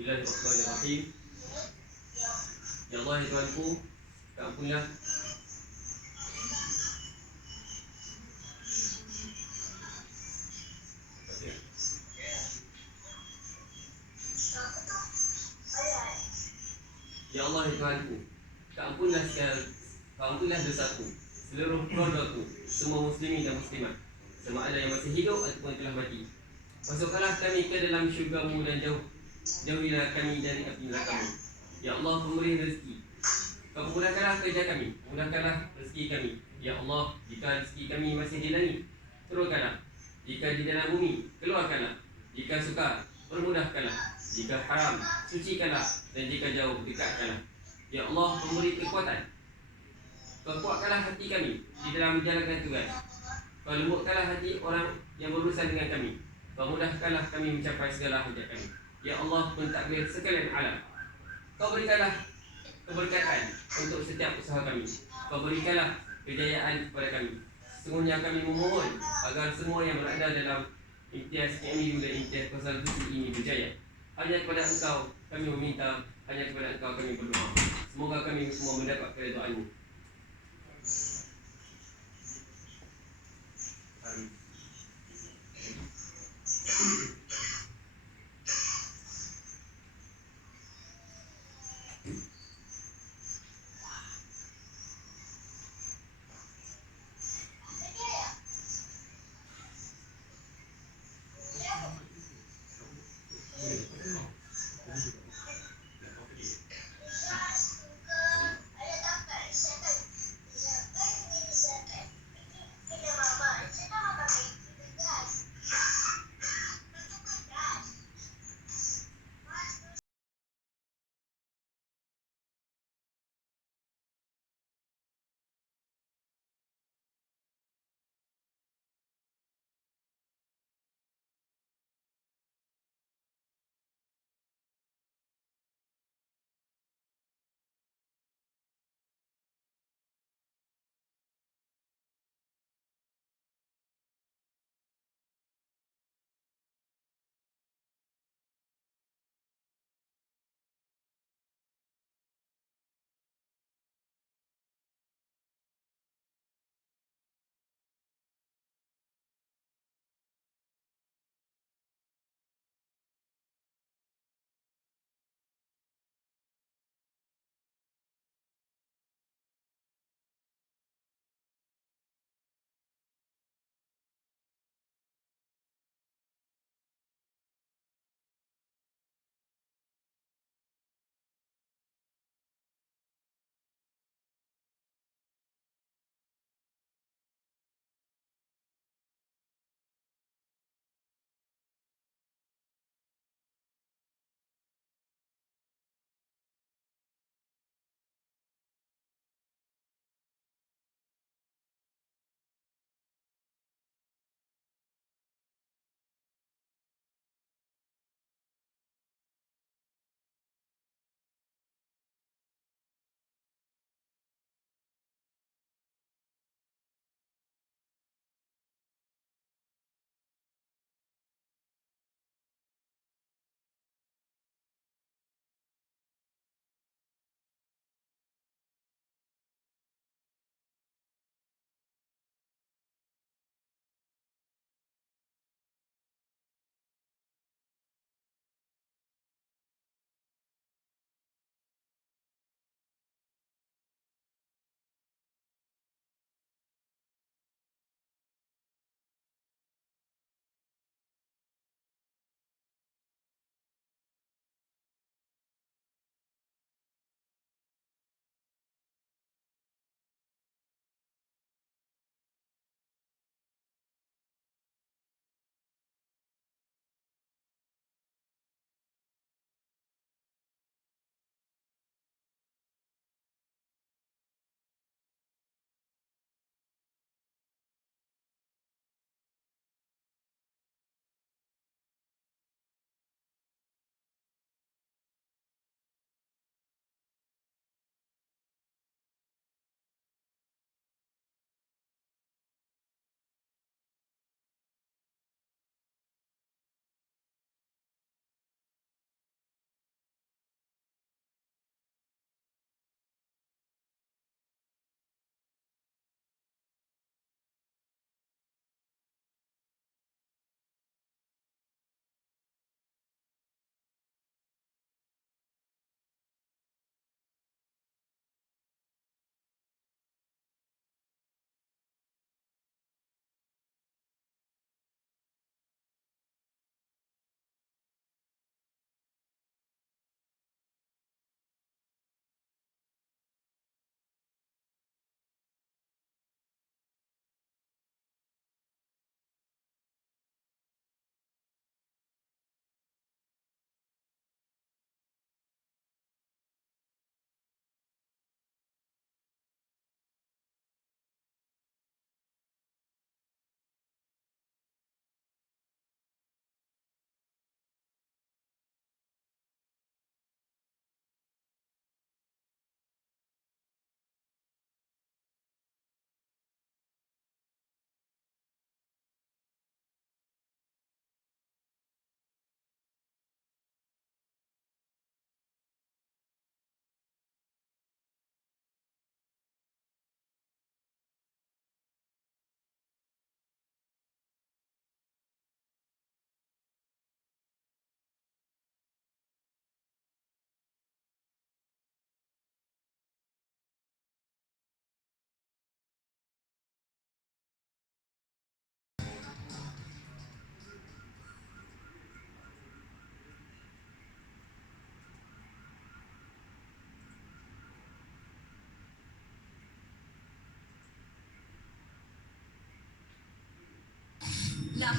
Bismillahirrahmanirrahim. Ya Allah, ya Tuhanku, keampunlah Ya Allah, ya Tuhanku, keampunlah dosaku, seluruh keluargaku, semua muslimin dan muslimat, sama ada yang masih hidup ataupun telah mati. Masukkanlah kami ke dalam syurga-Mu dan jauhilah kami dari api neraka-Mu. Ya Allah, pemberi rezeki, Kau mudahkanlah kerja kami, mudahkanlah rezeki kami. Ya Allah, jika rezeki kami masih di langit, turunkanlah. Jika di dalam bumi, keluarkanlah. Jika suka, permudahkanlah. Jika haram, sucikanlah. Dan jika jauh, dekatkanlah. Ya Allah, memberi kekuatan, Kau kuatkanlah hati kami di dalam menjalankan tugas. Kau lembutkanlah hati orang yang berurusan dengan kami. Kau mudahkanlah kami mencapai segala hajat kami. Ya Allah, pentadbir sekalian alam, Kau berikanlah keberkatan untuk setiap usaha kami. Kau berikanlah kejayaan kepada kami. Sesungguhnya kami memohon agar semua yang berada dalam imtiaz ilmu dan imtiaz konsultasi ini berjaya. Hanya kepada Engkau kami meminta, hanya kepada Engkau kami berdoa. Semoga kami semua mendapat keridhaan-Mu.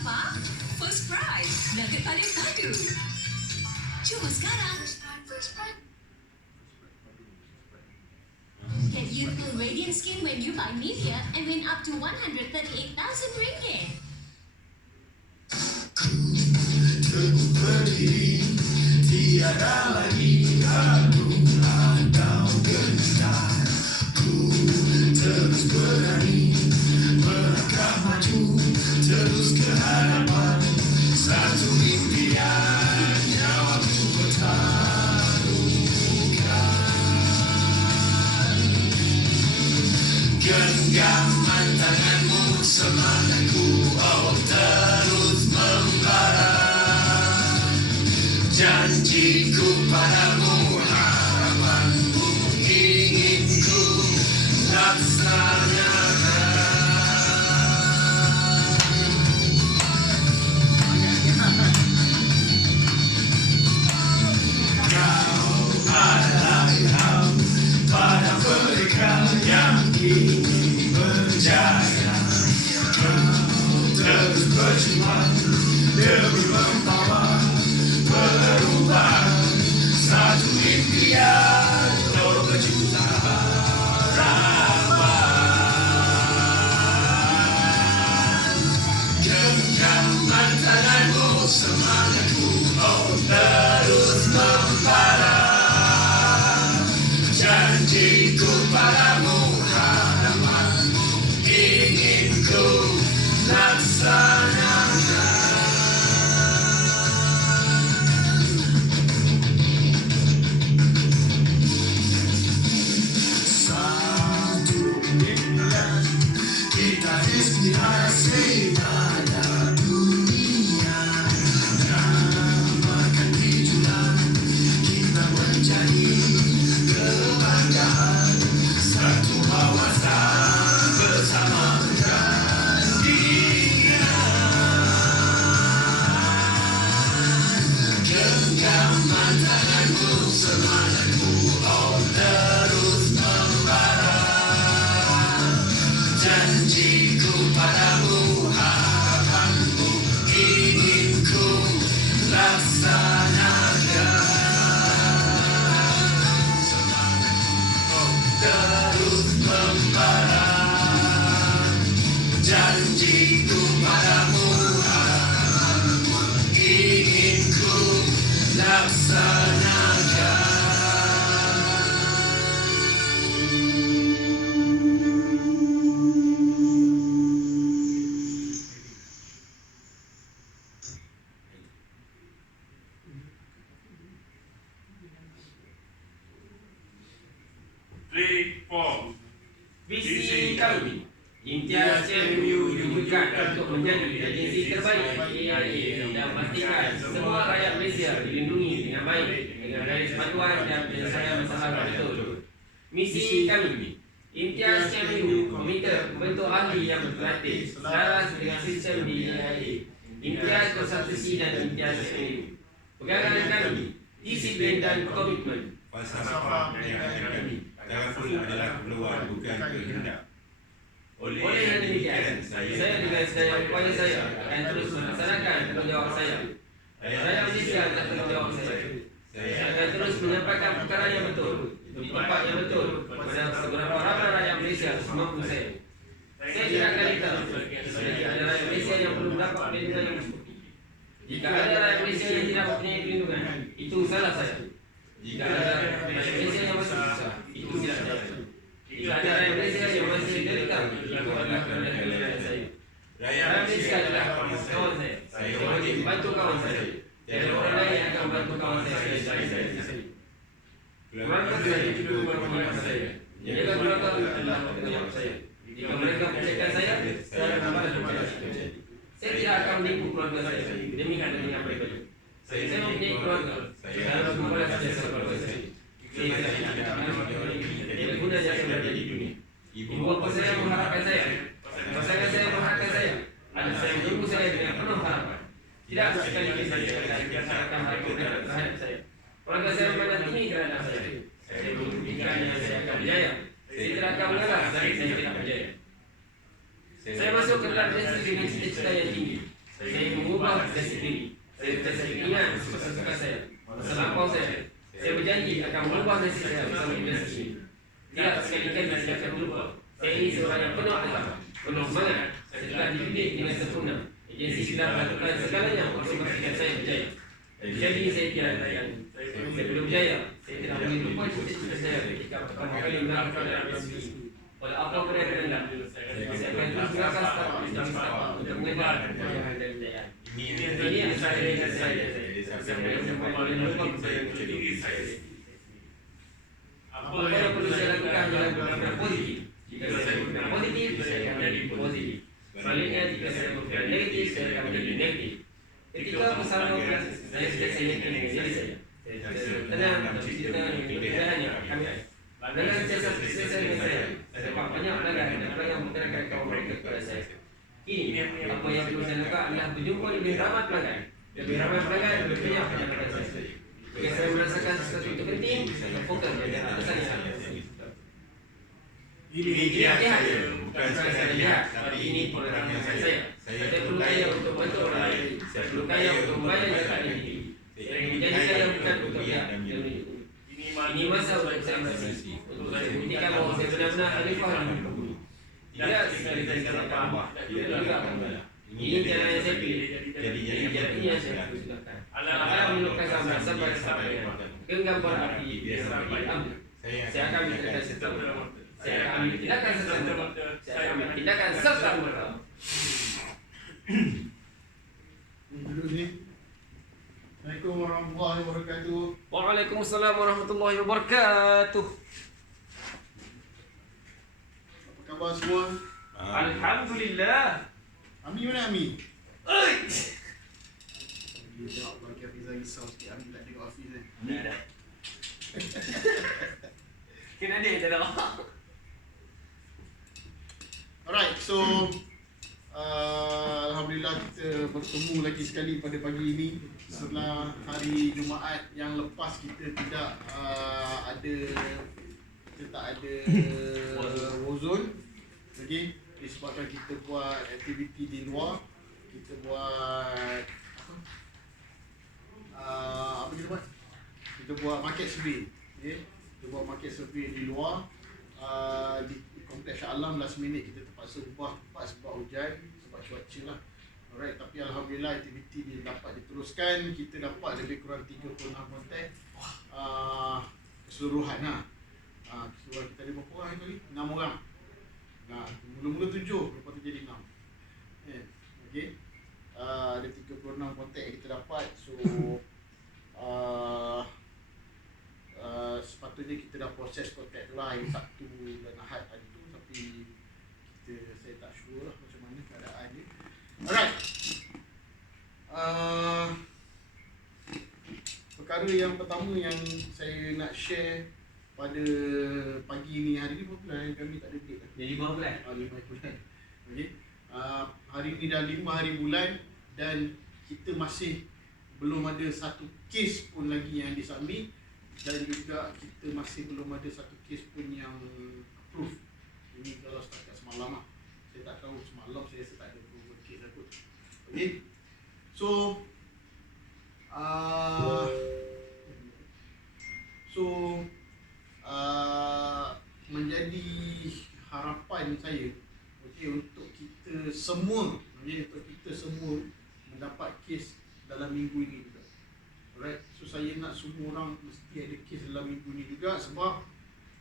apa? First prize, nugget paling padu. Cuma sekarang. Get youthful radiant skin when you buy Nivea and win up to 138,000 ringgit. Berdiri, tiada lagi harulah kau gentar. Ku terus berani melangkah maju, terus ke hadapan. Satu impian nyawaku bertaruhkan. Genggaman tanganmu, semangatku, oh terus membara. Janjiku padamu, harapanmu, ingin ku laksanakan. Kau adalah ilham pada mereka yang ingin berjaya. Kau terus berjuang demi membawa perubahan, satu impian, oh berjuta harapan. Genggaman tanganmu, semangatku, oh terus membara. Janjiku padamu, harapanmu, ingin ku laksanakan. Kita inspirasi pada dunia, dramakan tujuan kita menjadi kebanggaan, satu wawasan bersama bergandengan. Genggaman tanganmu, semangatku, oh terus membara. Janjiku padamu, harapanmu, ingin ku laksanakan. Semangatku, oh terus membara. Janjiku padamu, harapanmu, ingin ku laksanakan. Visi kami, Imtiaz CMU diwujudkan untuk menjadi agensi terbaik AIA dan memastikan semua rakyat Malaysia dilindungi dengan baik dengan garis panduan dan penyelesaian masalah betul. Misi kami, Imtiaz CMU komited membentuk ahli yang berlatih selaras dengan sistem di AIA. Imtiaz konsultasi dan Imtiaz CMU. Pegangan kami, disiplin dan komitmen. Falsafah perniagaan kami, Darfur adalah keperluan bukan kehendak. Oleh yang demikian, saya dengan segala upaya saya akan terus melaksanakan tanggungjawab saya. Rakyat Malaysia adalah tanggungjawab saya. Saya akan terus menyampaikan perkara yang betul di tempat yang betul kepada seberapa ramai rakyat Malaysia semampu saya. Saya tidak akan letak jika ada rakyat Malaysia yang belum dapat perlindungan yang mencukupi. Jika ada rakyat Malaysia yang tidak mempunyai perlindungan, itu salah saya. Jika ada rakyat Malaysia yang masih susah, itu tidak saya. Jika ada rakyat Malaysia yang masih derita, itu adalah kerana saya. Rakyat Malaysia adalah kawan saya. Saya wajib membantu kawan saya. Tiada orang lain yang akan membantu kawan saya selain saya. Keluarga saya juga merupakan saya. Jaga keluarga adalah tanggungjawab saya. Jika mereka percayakan saya akan membantu mereka. Saya tidak akan menipu keluarga saya demi kepentingan pribadi. Saya mempunyai keluarga. Saya harus membalas jasa keluarga saya. Saya tidak guna jasa mereka di dunia. Ibu bapa saya mengharapkan saya. Pasangan saya mengharapkan saya. Anak saya menunggu saya dengan penuh harapan. Tidak sekali-kali saya akan harapan terhadap saya. Keluarga saya memandang tinggi terhadap saya. Saya membuktikannya saya akan berjaya. Saya tidak akan mengalah dari saya tidak berjaya. Saya masuk ke dalam industri dengan cita-cita yang tinggi. Saya berjanji akan merubah nasib saya bersama industri ini. Tidak sekali-kali saya akan berubah. Saya ini seorang yang penuh akal, penuh semangat. Saya telah dididik dengan sempurna. Agensi telah melakukan segalanya untuk memastikan saya berjaya. Jadi saya kira saya belum berjaya. Saya tidak boleh lupa cita-cita saya ketika pertama kali melakukan industri ini. Walau apa pun yang akan datang, saya akan terus melakukan start untuk mengejar kebahagiaan dan kejayaan. Ini yang saya dengan saya. Saya boleh lupa kepada diri saya. Apa yang perlu saya lakukan adalah berpikir positif. Jika saya berpikir positif, saya akan menjadi positif. Sebaliknya, jika saya berpikir negatif, saya akan menjadi negatif. Ketika bersama saya sudah yakin dengan diri saya. Saya tenang dan bercerita dengan kemudahan yang kami ada. Dengan siasat saya dengan saya, sebab banyak pelanggan dan pelanggan menggerakkan kawan mereka kepada saya. Kini, apa yang perlu saya lakukan adalah berjumpa lebih ramai pelanggan. Lebih ramai pelanggan, lebih banyak pendapatan saya. Jika saya merasakan sesuatu itu penting, saya fokus pada atasan saya. Ini dia saya, bukan sekadar lihat, tapi ini perangai saya. Saya perlu kaya untuk bantu orang lain. Saya perlu kaya untuk membayar zakat ini. Saya ingin menjadi kaya bukan untuk dia. Ini masa untuk saya bersih. Untuk saya buktikan bahawa saya benar-benar khalifah di muka bumi. Tidak sekali saya kata tambah. Tidak juga tambah. Ini jalan yang saya pilih. Jadi jalan ini yang saya pergunakan. Alam melukaskan sampai gambar api sampai ambil. Saya akan mengerjakan sesuatu. Saya akan ambil tindakan serta-merta. Saya akan ambil tindakan serta-merta. Duduk ni. Assalamualaikum warahmatullahi wabarakatuh. Waalaikumsalam warahmatullahi wabarakatuh. Apa khabar semua? Alhamdulillah. Ami mana Ami? Oi. Dia jawab bagi Hafiza risau sikit. Ami tak tengok Hafiz kan? Ada. Kena ada dalam. Alright, so Alhamdulillah kita bertemu lagi sekali pada pagi ini setelah hari Jumaat yang lepas kita tidak tak ada wazon. Okey, disebabkan kita buat aktiviti di luar, kita buat apa kita buat? Kita buat market survey. Okey, kita buat market survey di luar di kompleks Shah Alam. Last minute kita terpaksa ubah tempat sebab hujan, sebab cuaca lah. Alright, tapi Alhamdulillah aktiviti ni dapat diteruskan. Kita dapat lebih kurang 36 konten keseluruhan lah. Keseluruhan kita ada berapa orang tadi? 6 orang. Nah, mula-mula 7, lepas tu jadi 6. Okay. Ada 36 konten yang kita dapat. So sepatutnya kita dah proses konten tu lah hari Sabtu dan Ahad hari tu, tapi saya tak sure lah macam mana keadaan dia. Alright. Perkara yang pertama yang saya nak share pada pagi ni, hari ni berapa bulan? Kami tak ada date lah. Jadi 5 bulan. 5 bulan. Okay. Hari ni dah 5 hari bulan dan kita masih belum ada satu kes pun lagi yang disubmit, dan juga kita masih belum ada satu kes pun yang approve. Ini kalau setakat semalam lah. Saya tak tahu, semalam saya rasa tak ada approval kes aku. Okay. Menjadi harapan saya, okay, untuk kita semua, mendapat kes dalam minggu ini juga. Alright, so saya nak semua orang mesti ada kes dalam minggu ni juga, sebab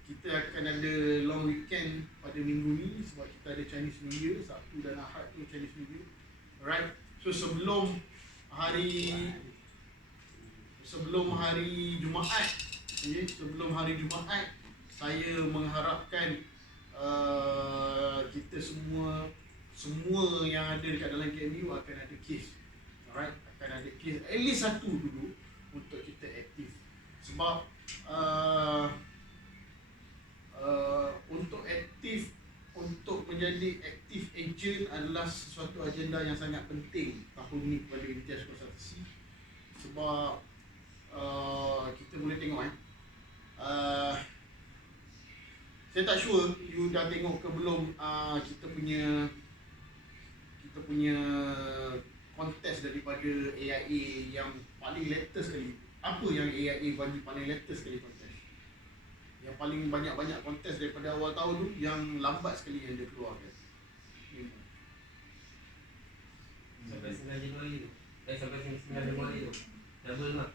kita akan ada long weekend pada minggu ni, sebab kita ada Chinese New Year, Sabtu dan Ahad tu Chinese New Year. Alright, so sebelum hari Jumaat, okay, saya mengharapkan kita semua yang ada dekat dalam KMU akan ada kes. Alright, akan ada kes, at least satu dulu untuk kita aktif. Sebab untuk aktif, untuk menjadi aktif agent adalah sesuatu agenda yang sangat penting tahun ni kepada Imtiaz Konsultansi. Sebab kita boleh tengok saya tak sure you dah tengok ke belum kita punya kontes daripada AIA yang paling latest sekali, Apa yang AIA bagi paling latest sekali kontes? Yang paling banyak-banyak kontes daripada awal tahun tu, yang lambat sekali yang dia keluarkan. Memang. Sampai 9 Januari tu. Sampai 9 Januari tu. Double mark.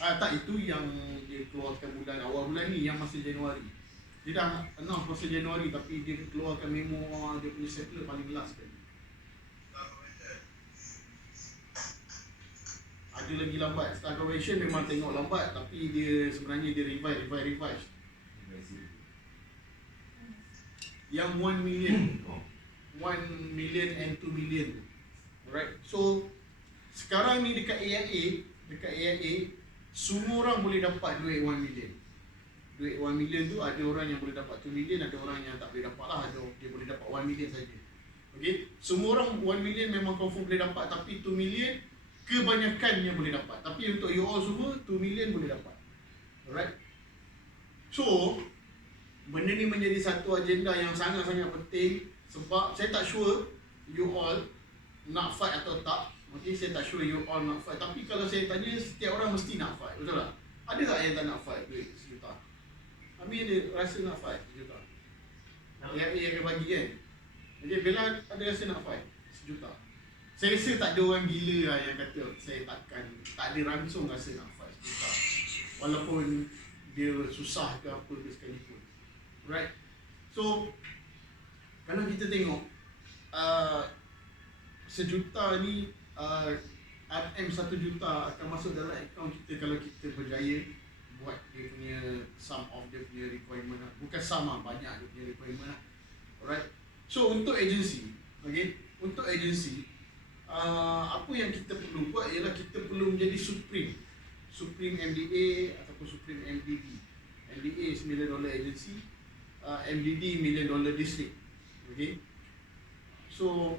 Tak, itu yang dia keluarkan awal bulan ni, yang masa Januari. Dia dah announce masa Januari, tapi dia keluarkan memo dia punya settler paling last sekali. Ada lagi lambat. Star Convention memang tengok lambat, tapi dia sebenarnya dia revise. Yang 1 million 1 million and 2 million. Alright. So sekarang ni dekat AIA semua orang boleh dapat duit 1 million. Duit 1 million tu ada orang yang boleh dapat 2 million, ada orang yang tak boleh dapat lah, ada dia boleh dapat 1 million saja. Okey, semua orang 1 million memang confirm boleh dapat, tapi 2 million kebanyakan yang boleh dapat. Tapi untuk you all semua 2 million boleh dapat. Alright. So benda ni menjadi satu agenda yang sangat-sangat penting, sebab saya tak sure you all nak fight atau tak. Okay, saya tak sure you all nak fight. Tapi kalau saya tanya, setiap orang mesti nak fight. Betul tak? Ada tak yang tak nak fight duit 1 juta? Ambil dia rasa nak fight 1 juta. Yang akan bagi kan. Jadi Bella ada rasa nak fight 1 juta. Saya rasa tak ada orang gila lah yang kata saya tak ada langsung rasa nak fight 1 juta. Walaupun dia susah ke apa ke sekalipun. Right? So kalau kita tengok 1 juta ni RM 1 juta akan masuk dalam akaun kita kalau kita berjaya buat dia punya sum of dia punya requirement lah. Bukan sum lah, banyak dia punya requirement lah. Alright. So untuk agensi, okay, untuk agensi apa yang kita perlu buat ialah kita perlu menjadi Supreme MDA ataupun Supreme MDD. MDA is $1 million agency, MDD $1 million district. Okay. So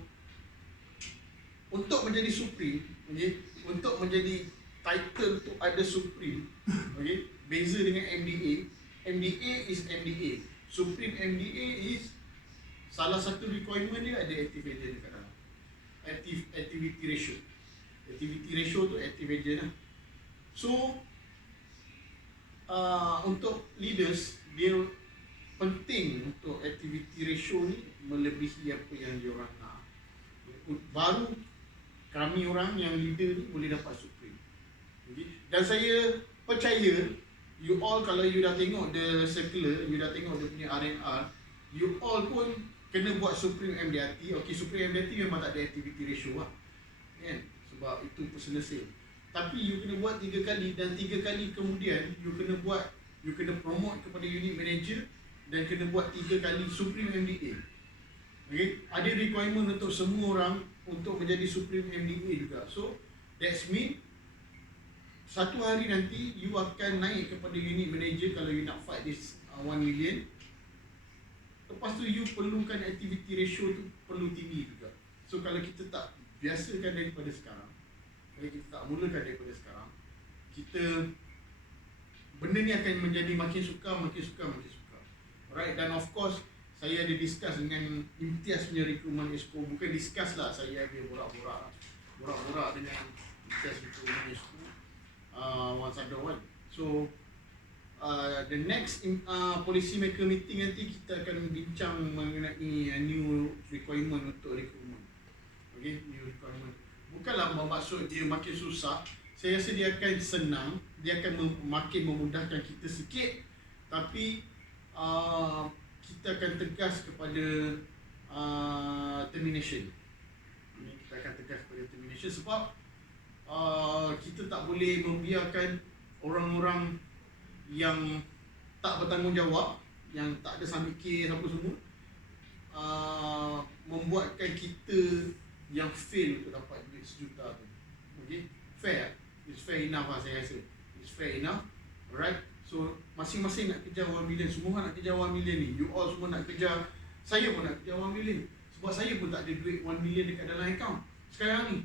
untuk menjadi Supreme, okay, untuk menjadi title tu ada Supreme, okay, beza dengan MDA. MDA is MDA. Supreme MDA is salah satu requirement dia ada active agent dekat dalam. Activity ratio. Activity ratio tu active agent lah. So untuk leaders, dia penting untuk activity ratio ni melebihi apa yang diorang nak. Baru kami orang yang leader ni boleh dapat Supreme. Okay? Dan saya percaya you all, kalau you dah tengok the circular, you dah tengok dia punya R&R, you all pun kena buat Supreme MDRT. Okay, Supreme MDRT memang tak ada activity ratio lah, kan? Sebab itu personal sale. Tapi you kena buat 3 kali, dan 3 kali kemudian you kena promote kepada unit manager dan kena buat 3 kali Supreme MDA. Okay? Ada requirement untuk semua orang untuk menjadi Supreme MDA juga. So that's mean satu hari nanti you akan naik kepada unit manager kalau you nak fight this 1 million. Lepas tu you perlukan activity ratio tu perlu tinggi juga. So kalau kita tak biasakan daripada sekarang, kalau kita tak mulakan daripada sekarang, kita benda ni akan menjadi makin sukar. Alright, dan of course saya ada discuss dengan Imtiaz punya recruitment exco. Bukan discuss lah, saya ada borak-borak dengan Imtiaz recruitment exco once ada one. So the next policy maker meeting nanti kita akan bincang mengenai new requirement untuk recruitment. Okay, new requirement. Bukanlah bermaksud dia makin susah. Saya rasa dia akan senang, dia akan makin memudahkan kita sikit, tapi kita akan tegas kepada termination. Kita akan tegas kepada termination sebab kita tak boleh membiarkan orang-orang yang tak bertanggungjawab, yang tak ada sambil kes apa semua, membuatkan kita yang fail untuk dapat duit 1 juta tu. Okay? Fair. It's fair enough lah saya rasa. It's fair enough. Alright? So masing-masing nak kejar 1 million. Semua nak kejar 1 million ni. You all semua nak kejar. Saya pun nak kejar 1 million. Sebab saya pun tak ada duit 1 million dekat dalam account sekarang ni.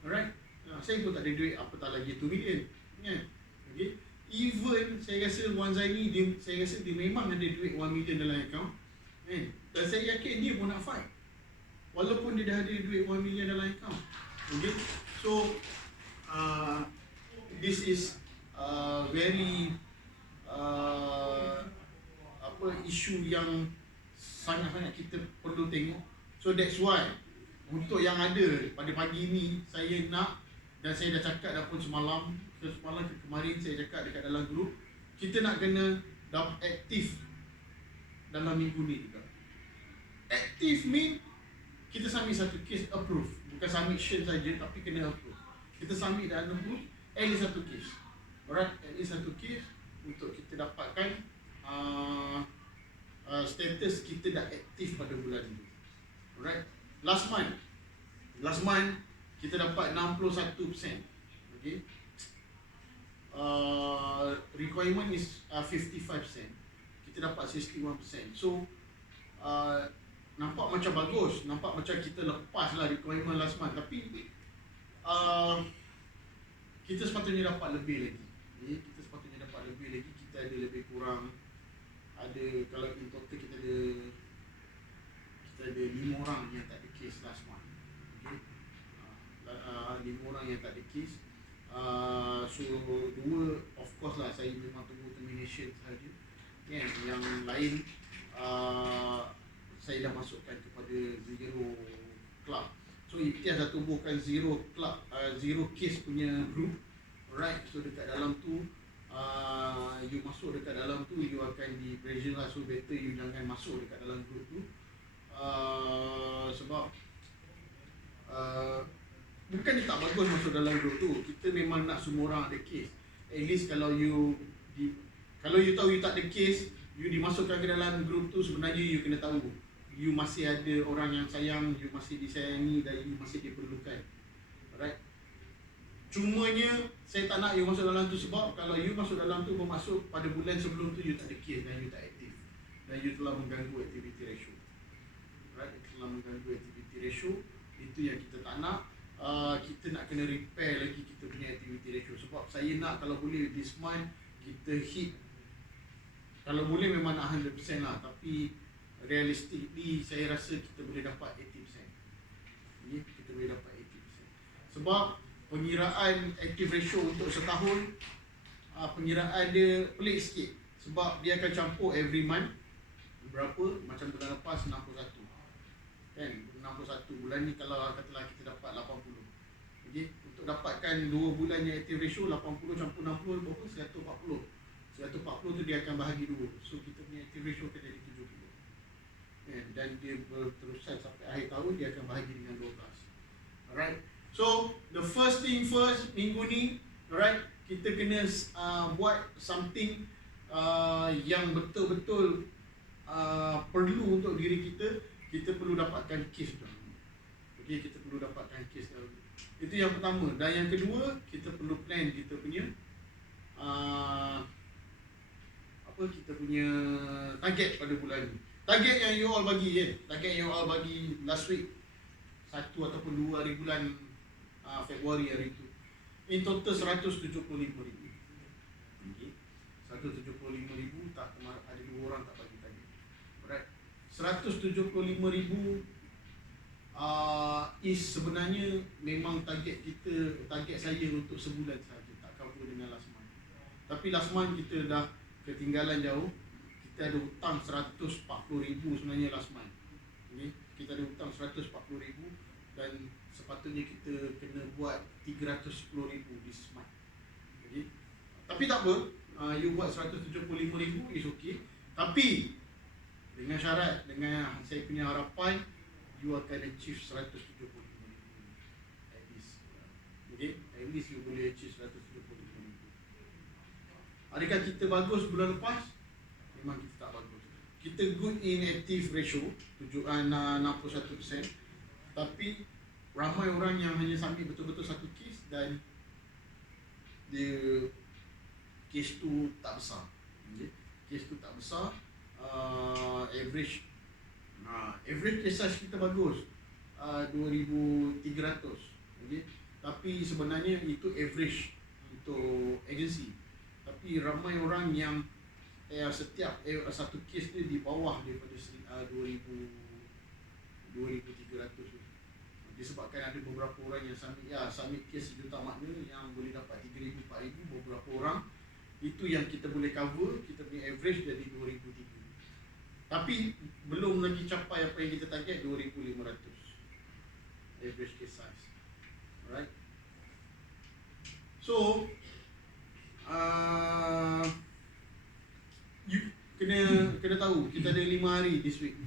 Alright? Saya pun tak ada duit apatah lagi 2 million. Yeah. Okay? Even saya rasa Wan Zaini, saya rasa dia memang ada duit 1 million dalam account. Dan saya yakin dia pun nak fight. Walaupun dia dah ada duit 1 million dalam account. Okay? So this is very isu yang sangat-sangat kita perlu tengok. So that's why untuk yang ada pada pagi ni, saya nak, dan saya dah cakap dah pun semalam kemarin saya cakap dekat dalam grup, kita nak kena aktif dalam minggu ni juga. Aktif mean kita submit satu case approve, bukan submission saja tapi kena approve. Kita submit dan approve at least satu case. Alright, at least satu case untuk kita dapatkan status kita dah aktif pada bulan ini. Alright, last month kita dapat 61%. Okay, requirement is 55%, kita dapat 61%. So nampak macam bagus, nampak macam kita lepas lah requirement last month, tapi kita sepatutnya dapat lebih lagi. Kita sepatutnya dapat lebih lagi. Kita ada lebih kurang, ada, kalau in total kita ada 5 orang yang tak ada case last month. Okay, 5 orang yang tak ada case. So 2 of course lah saya memang tunggu termination sahaja. Yang lain saya dah masukkan kepada zero club. So Ikhtiar dah tubuhkan zero club, zero case punya group. Alright, so dekat dalam tu you masuk dekat dalam tu, you akan di pressure lah. So better you jangan masuk dekat dalam group tu. Sebab bukan dia tak bagus masuk dalam group tu. Kita memang nak semua orang ada case. At least kalau you tahu you tak ada case, you dimasukkan ke dalam group tu, sebenarnya you kena tahu you masih ada orang yang sayang, you masih disayangi dan you masih diperlukan. Alright. Cumanya saya tak nak you masuk dalam tu, sebab kalau you masuk dalam tu bermaksud pada bulan sebelum tu you tak ada case dan you tak aktif, dan you telah mengganggu activity ratio. Right, telah mengganggu activity ratio. Itu yang kita tak nak. Kita nak kena repair lagi kita punya activity ratio. Sebab saya nak kalau boleh this month kita hit, kalau boleh memang nak 100% lah, tapi realistically saya rasa kita boleh dapat 80%. Kita boleh dapat 80%. Sebab pengiraan active ratio untuk setahun, pengiraan dia pelik sikit. Sebab dia akan campur every month. Berapa? Macam bulan lepas 61. Kan? 61. Bulan ni kalau katalah kita dapat 80. Okay? Untuk dapatkan 2 bulan yang active ratio, 80 campur 60 berapa? 140. 140 tu dia akan bahagi 2. So kita punya active ratio akan jadi 70. Dan dia berterusan sampai akhir tahun, dia akan bahagi dengan 12. Alright. So the first thing first, minggu ni, alright, kita kena buat something yang betul-betul perlu untuk diri kita. Kita perlu dapatkan case dahulu. Okay, kita perlu dapatkan case dahulu. Itu yang pertama. Dan yang kedua, kita perlu plan kita punya kita punya target pada bulan ni. Target yang you all bagi kan, target yang you all bagi last week, 1 ataupun 2 hari bulan Februari hari tu, in total 175,000. Okay, 175,000, tak, ada 2 orang tak bagi target. Alright, 175,000 is sebenarnya memang target kita, target saya untuk sebulan saja, tak cover dengan last month. Tapi last month kita dah ketinggalan jauh. Kita ada hutang 140,000 sebenarnya last month. Okay? Kita ada hutang 140,000 dan sepatutnya kita kena buat 310,000 this month. Okay? Tapi tak apa, you buat 175,000 is okay. Tapi dengan syarat, dengan saya punya harapan, you akan achieve 175,000 at least. Okay? At least you boleh achieve 175,000. Adakah kita bagus bulan lepas? Memang kita tak bagus. Kita good in active ratio 61%, tapi ramai orang yang hanya submit betul-betul satu case dan dia case tu tak besar. Okay? Case tu tak besar. Average case size kita bagus, 2,300. Okay? Tapi sebenarnya itu average untuk agency. Tapi ramai orang yang setiap satu case dia di bawah daripada 2,300. disebabkan ada beberapa orang yang submit kes sejuta makna yang boleh dapat 3,000, 4,000, beberapa orang. Itu yang kita boleh cover, kita punya average jadi 2,000, 3,000. Tapi belum lagi capai apa yang kita target, 2,500 average case size. Alright. So you kena tahu kita ada 5 hari this week.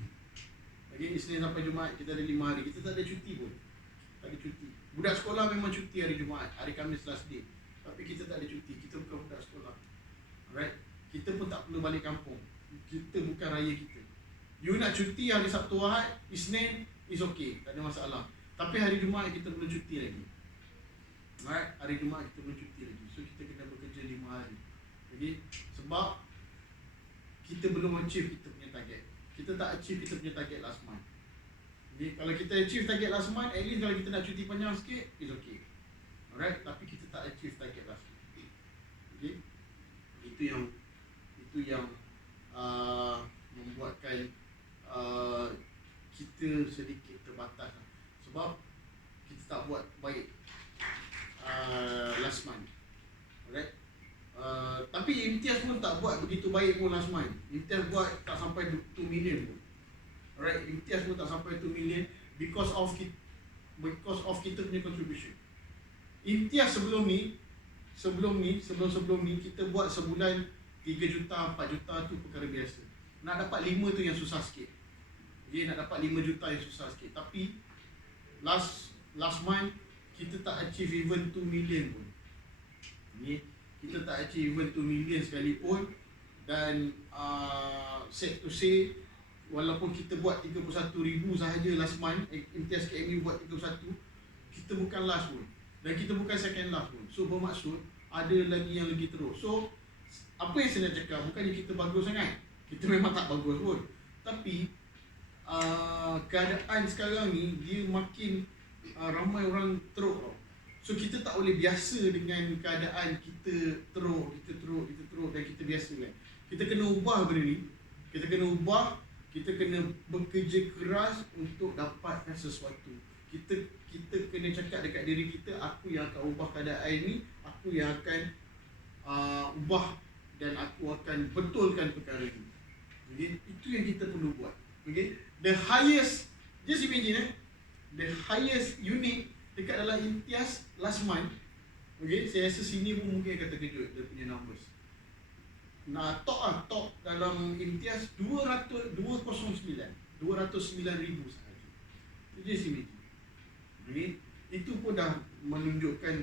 Okay, Isnin sampai Jumaat kita ada 5 hari. Kita tak ada cuti pun. Tak ada cuti. Budak sekolah memang cuti hari Jumaat, hari Khamis last day. Tapi kita tak ada cuti. Kita bukan budak sekolah. Alright. Kita pun tak perlu balik kampung. Kita bukan raya kita. You nak cuti hari Sabtu Ahad, Isnin is okay, tak ada masalah. Tapi hari Jumaat kita perlu cuti lagi. Alright, hari Jumaat kita perlu cuti lagi. So kita kena bekerja 5 hari. Okay. Sebab kita belum achieve kita punya target. Kita tak achieve kita punya target last month. Okay. Kalau kita achieve target last month, at least kalau kita nak cuti panjang sikit, is okay. Alright, tapi kita tak achieve target last month. Okay. Itu yang membuatkan kita sedikit terbatas. Sebab kita tak buat baik last month. Alright. Tapi Imtiaz pun tak buat begitu baik pun last month. Imtiaz buat tak sampai 2 million pun. Alright, Imtiaz pun tak sampai 2 million because of kita punya contribution. Imtiaz sebelum ni kita buat sebulan 3 juta, 4 juta tu perkara biasa. Nak dapat 5 tu yang susah sikit. Okay, nak dapat 5 juta yang susah sikit. Tapi last month kita tak achieve even 2 million pun. Okay, kita tak achieve even 2 million sekalipun. Dan sad to say, walaupun kita buat 31,000 sahaja last month, Imtiaz KMU buat 31, kita bukan last pun. Dan kita bukan second last pun. So bermaksud ada lagi yang lagi teruk. So apa yang saya nak cakap, bukannya kita bagus sangat. Kita memang tak bagus pun. Tapi keadaan sekarang ni dia makin ramai orang teruk tau. So kita tak boleh biasa dengan keadaan kita teruk dan kita biasa kan. Kita kena ubah benda ni. Kita kena bekerja keras untuk dapatkan sesuatu. Kita kena cakap dekat diri kita, aku yang akan ubah keadaan ni, aku yang akan ubah dan aku akan betulkan perkara ni. Okay? Itu yang kita perlu buat. Okay? The highest, just imagine the highest unit dekat dalam Imtiaz last month. Okay? Saya rasa sini pun mungkin akan terkejut dia punya numbers. Top dalam Imtiaz 209 ribu sahaja. Just imagine. Okay? Itu pun dah menunjukkan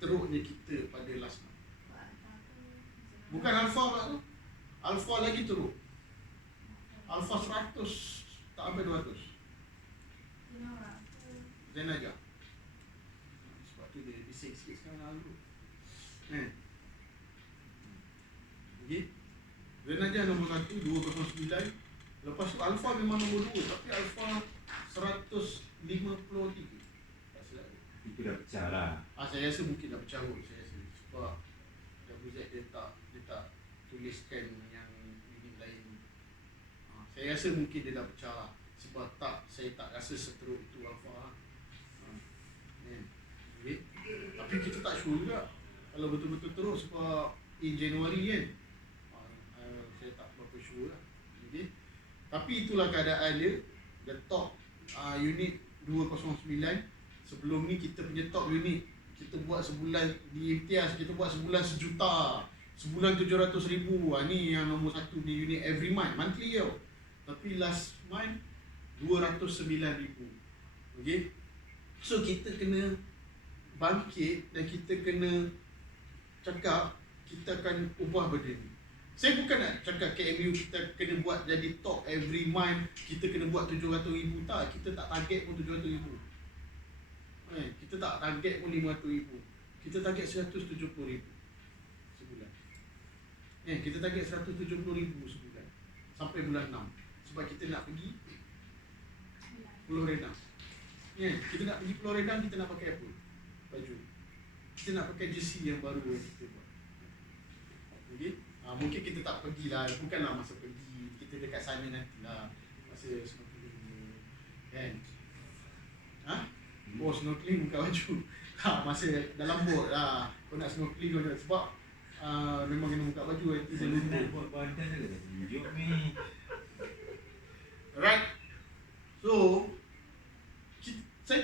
teruknya kita pada last month. Bukan Alpha pula tu. Alpha lagi teruk. Alpha 100 tak sampai 200. Zainaja. Sebab tu dia bising sikit sekarang lalu. Okay. Zainaja nombor 1, 209. Lepas tu Alpha memang nombor 2. Tapi Alpha 153. Tak silap. Itu dah pecah lah. Saya rasa mungkin dah pecah kot. Saya rasa. Sebab WZ dia tak tuliskan yang unit lain. Saya rasa mungkin dia dah pecah lah. Sebab saya tak rasa seteruk itu Alpha. Okay. Tapi kita tak sure juga kalau betul-betul teruk sebab in Januari kan. Saya tak berapa sure lah. Okay. Tapi itulah keadaan dia. The top unit 209. Sebelum ni kita punya top unit, kita buat sebulan di Imtiaz, kita buat sebulan 1 juta, sebulan 700,000. Ni yang nombor 1 di unit every month, monthly tau. Tapi last month 209,000. Okay. So kita kena bangkit dan kita kena cakap kita akan ubah benda ni. Saya bukan nak cakap KMU kita kena buat jadi top every month, kita kena buat 700,000. Tak, kita tak target pun 700,000. Kita tak target pun 500,000. Kita target 170,000 sebulan. Kita target 170,000 sebulan sampai bulan 6. Sebab kita nak pergi Pulau Redang. Kita nak pergi Pulau Redang, kita nak pakai apa? Baju. Kita nak pakai jersey yang baru yang kita buat. Okay? Mungkin kita tak pergilah, bukanlah masa pergi. Kita dekat sana nantilah masa snorkeling ni. Kan? Oh, snorkeling buka baju. Masa dalam bot lah. Kau nak snorkeling kau nak sebab memang kena buka baju nanti dia luntur. buat badan je dah tunjuk ni. Alright. So saya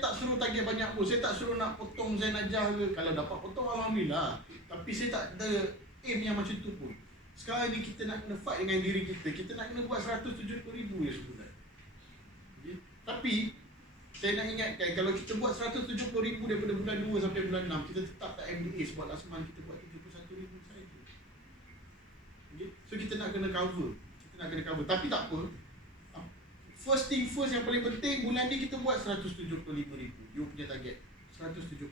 tak suruh target banyak pun. Saya tak suruh nak potong Zain Najah ke. Kalau dapat potong alhamdulillah. Tapi saya tak ada aim yang macam tu pun. Sekarang ni kita nak kena fight dengan diri kita. Kita nak kena buat 170,000 ya sebulan. Okay. Tapi saya nak ingatkan kalau kita buat 170,000 daripada bulan 2 sampai bulan 6, kita tetap tak MDA sebab last month kita buat 71,000 saja. Okay. So kita nak kena cover. Tapi tak apa. First thing first, yang paling penting bulan ni kita buat 175,000. You punya target 170,000.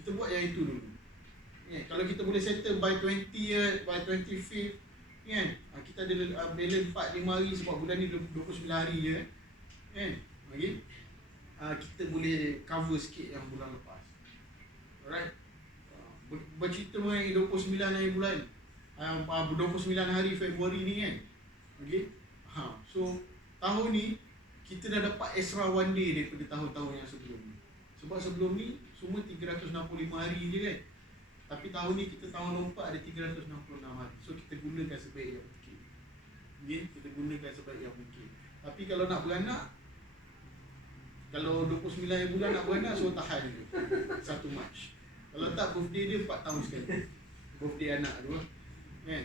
Kita buat yang itu dulu. Kalau kita boleh settle by 20th, by 25th, kan? Kita ada balance 4-5 hari sebab bulan ni 29 hari je. Kan? Okay? Kita boleh cover sikit yang bulan lepas. Alright? Bercerita mengenai 29 hari bulan, 29 hari Februari ni kan. Okay? So tahun ni kita dah dapat extra one day daripada tahun-tahun yang sebelum ni. Sebab sebelum ni semua 365 hari je kan. Tapi tahun ni kita tahun lompat ada 366 hari. So kita gunakan sebaik yang mungkin. Okay? Kita gunakan sebaik yang mungkin. Tapi kalau nak beranak, kalau 29 bulan nak beranak, so tahan je 1 Mac. Kalau tak, birthday dia 4 tahun sekali. Birthday anak tu kan.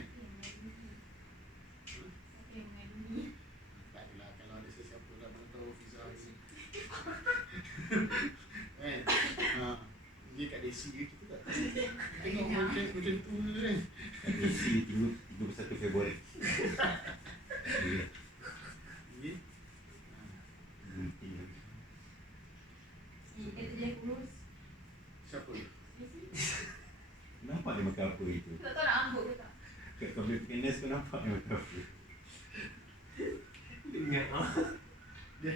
Tak adalah, kalau ada sesiapa lah mana tahu Fiza ni kan. Dia kat Desi ke kita tak tahu. Tengok macam tu je kan. Isi 31 Februari. Okay. Kata dia kurus. Siapa? Nampak dia makan apa itu? Tak tahu nak ambut ke tak? Kat public fitness kau nampak dia makan apa? Ingat Dia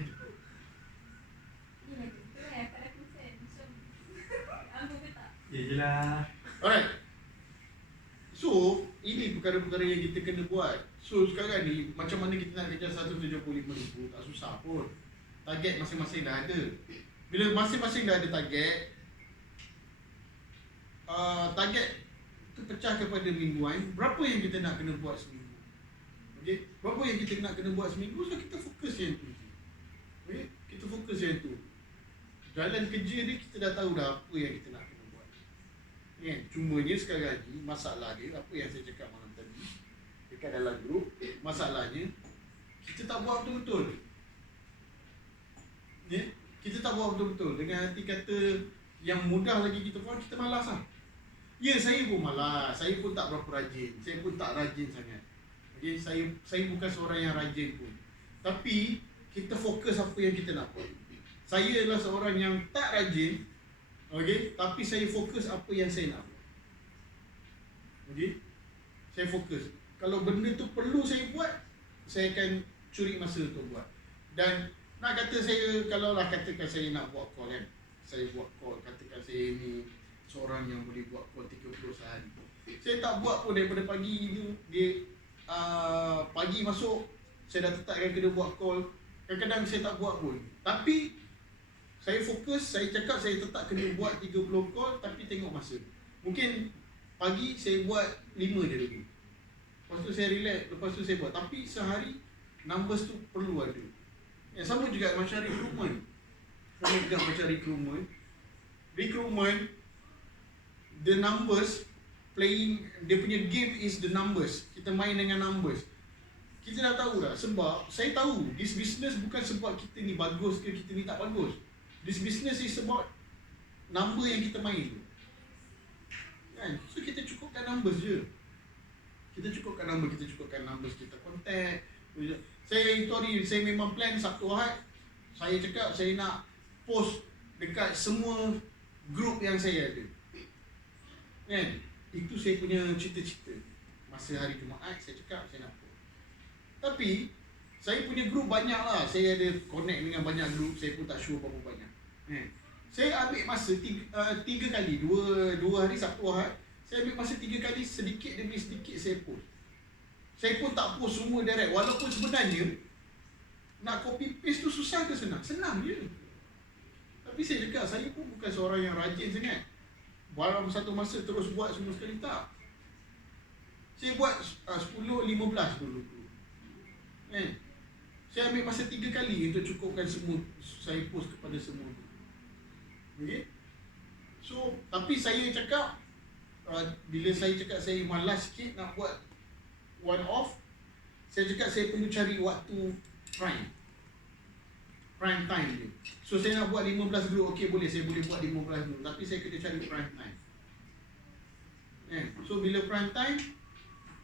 Ni lagi. Tu lah dapat dah consent. Macam ambut ke tak? Ya je lah. alright. So, ini perkara-perkara yang kita kena buat. So, sekarang ni, macam mana kita nak kejar 175,000, tak susah pun. Target masing-masing dah ada. Bila masing-masing dah ada target, target tu pecah kepada mingguan, berapa yang kita nak kena buat seminggu. Okay? Berapa yang kita nak kena buat seminggu, so kita fokus yang tu. Okay? Kita fokus yang tu. Jalan kerja ni, kita dah tahu dah apa yang kita nak kena buat. Kan? Cumanya sekarang ni masalah dia apa yang saya cakap malam tadi dekat dalam grup, masalahnya kita tak buat betul-betul. Ya? Kita tak buat betul-betul. Dengan arti kata yang mudah lagi kita buat, kita malas lah. Ya, saya pun malas. Saya pun tak berapa rajin. Saya pun tak rajin sangat. Okay? Saya bukan seorang yang rajin pun. Tapi kita fokus apa yang kita nak buat. Saya adalah seorang yang tak rajin. Okay? Tapi saya fokus apa yang saya nak buat. Okay? Saya fokus. Kalau benda tu perlu saya buat, saya akan curi masa untuk buat. Dan nak kata saya, kalau lah katakan saya nak buat call kan, saya buat call, katakan saya ni seorang yang boleh buat call 30 sehari. Saya tak buat pun daripada pagi tu, dia pagi masuk, saya dah tetapkan kena buat call. Kadang-kadang saya tak buat pun. Tapi saya fokus, saya cakap saya tetap kena buat 30 call, tapi tengok masa. Mungkin pagi saya buat 5 je dulu. Lepas tu saya relax, lepas tu saya buat. Tapi sehari, numbers tu perlu ada. Sama juga macam recruitment. Recruitment, the numbers, playing, dia punya game is the numbers. Kita main dengan numbers. Kita dah tahu dah, sebab saya tahu this business bukan sebab kita ni bagus ke kita ni tak bagus. This business is about number yang kita main tu. Kan? So kita cukupkan numbers je. Kita cukupkan numbers, kita contact. Saya itu hari, saya memang plan Sabtu Ahad, saya cakap saya nak post dekat semua grup yang saya ada. Kan? Itu saya punya cita-cita. Masa hari Jumaat, saya cakap saya nak post. Tapi, saya punya grup banyak lah. Saya ada connect dengan banyak grup, saya pun tak sure berapa banyak. Saya ambil masa 3 kali, 2 hari Sabtu Ahad, saya ambil masa 3 kali, sedikit demi sedikit saya post. Saya pun tak post semua direct. Walaupun sebenarnya nak copy paste tu susah ke senang? Senang je. Tapi saya cakap, saya pun bukan seorang yang rajin sangat. Dalam satu masa terus buat semua sekali, tak. Saya buat 10-15 dulu. Saya ambil masa 3 kali untuk cukupkan semua saya post kepada semua. Okay? So, tapi saya cakap, bila saya cakap saya malas sikit nak buat one off, saya cakap saya perlu cari waktu prime time dia. So saya nak buat 15 group, okey boleh, saya boleh buat 15 group, tapi saya kena cari prime time. So bila prime time,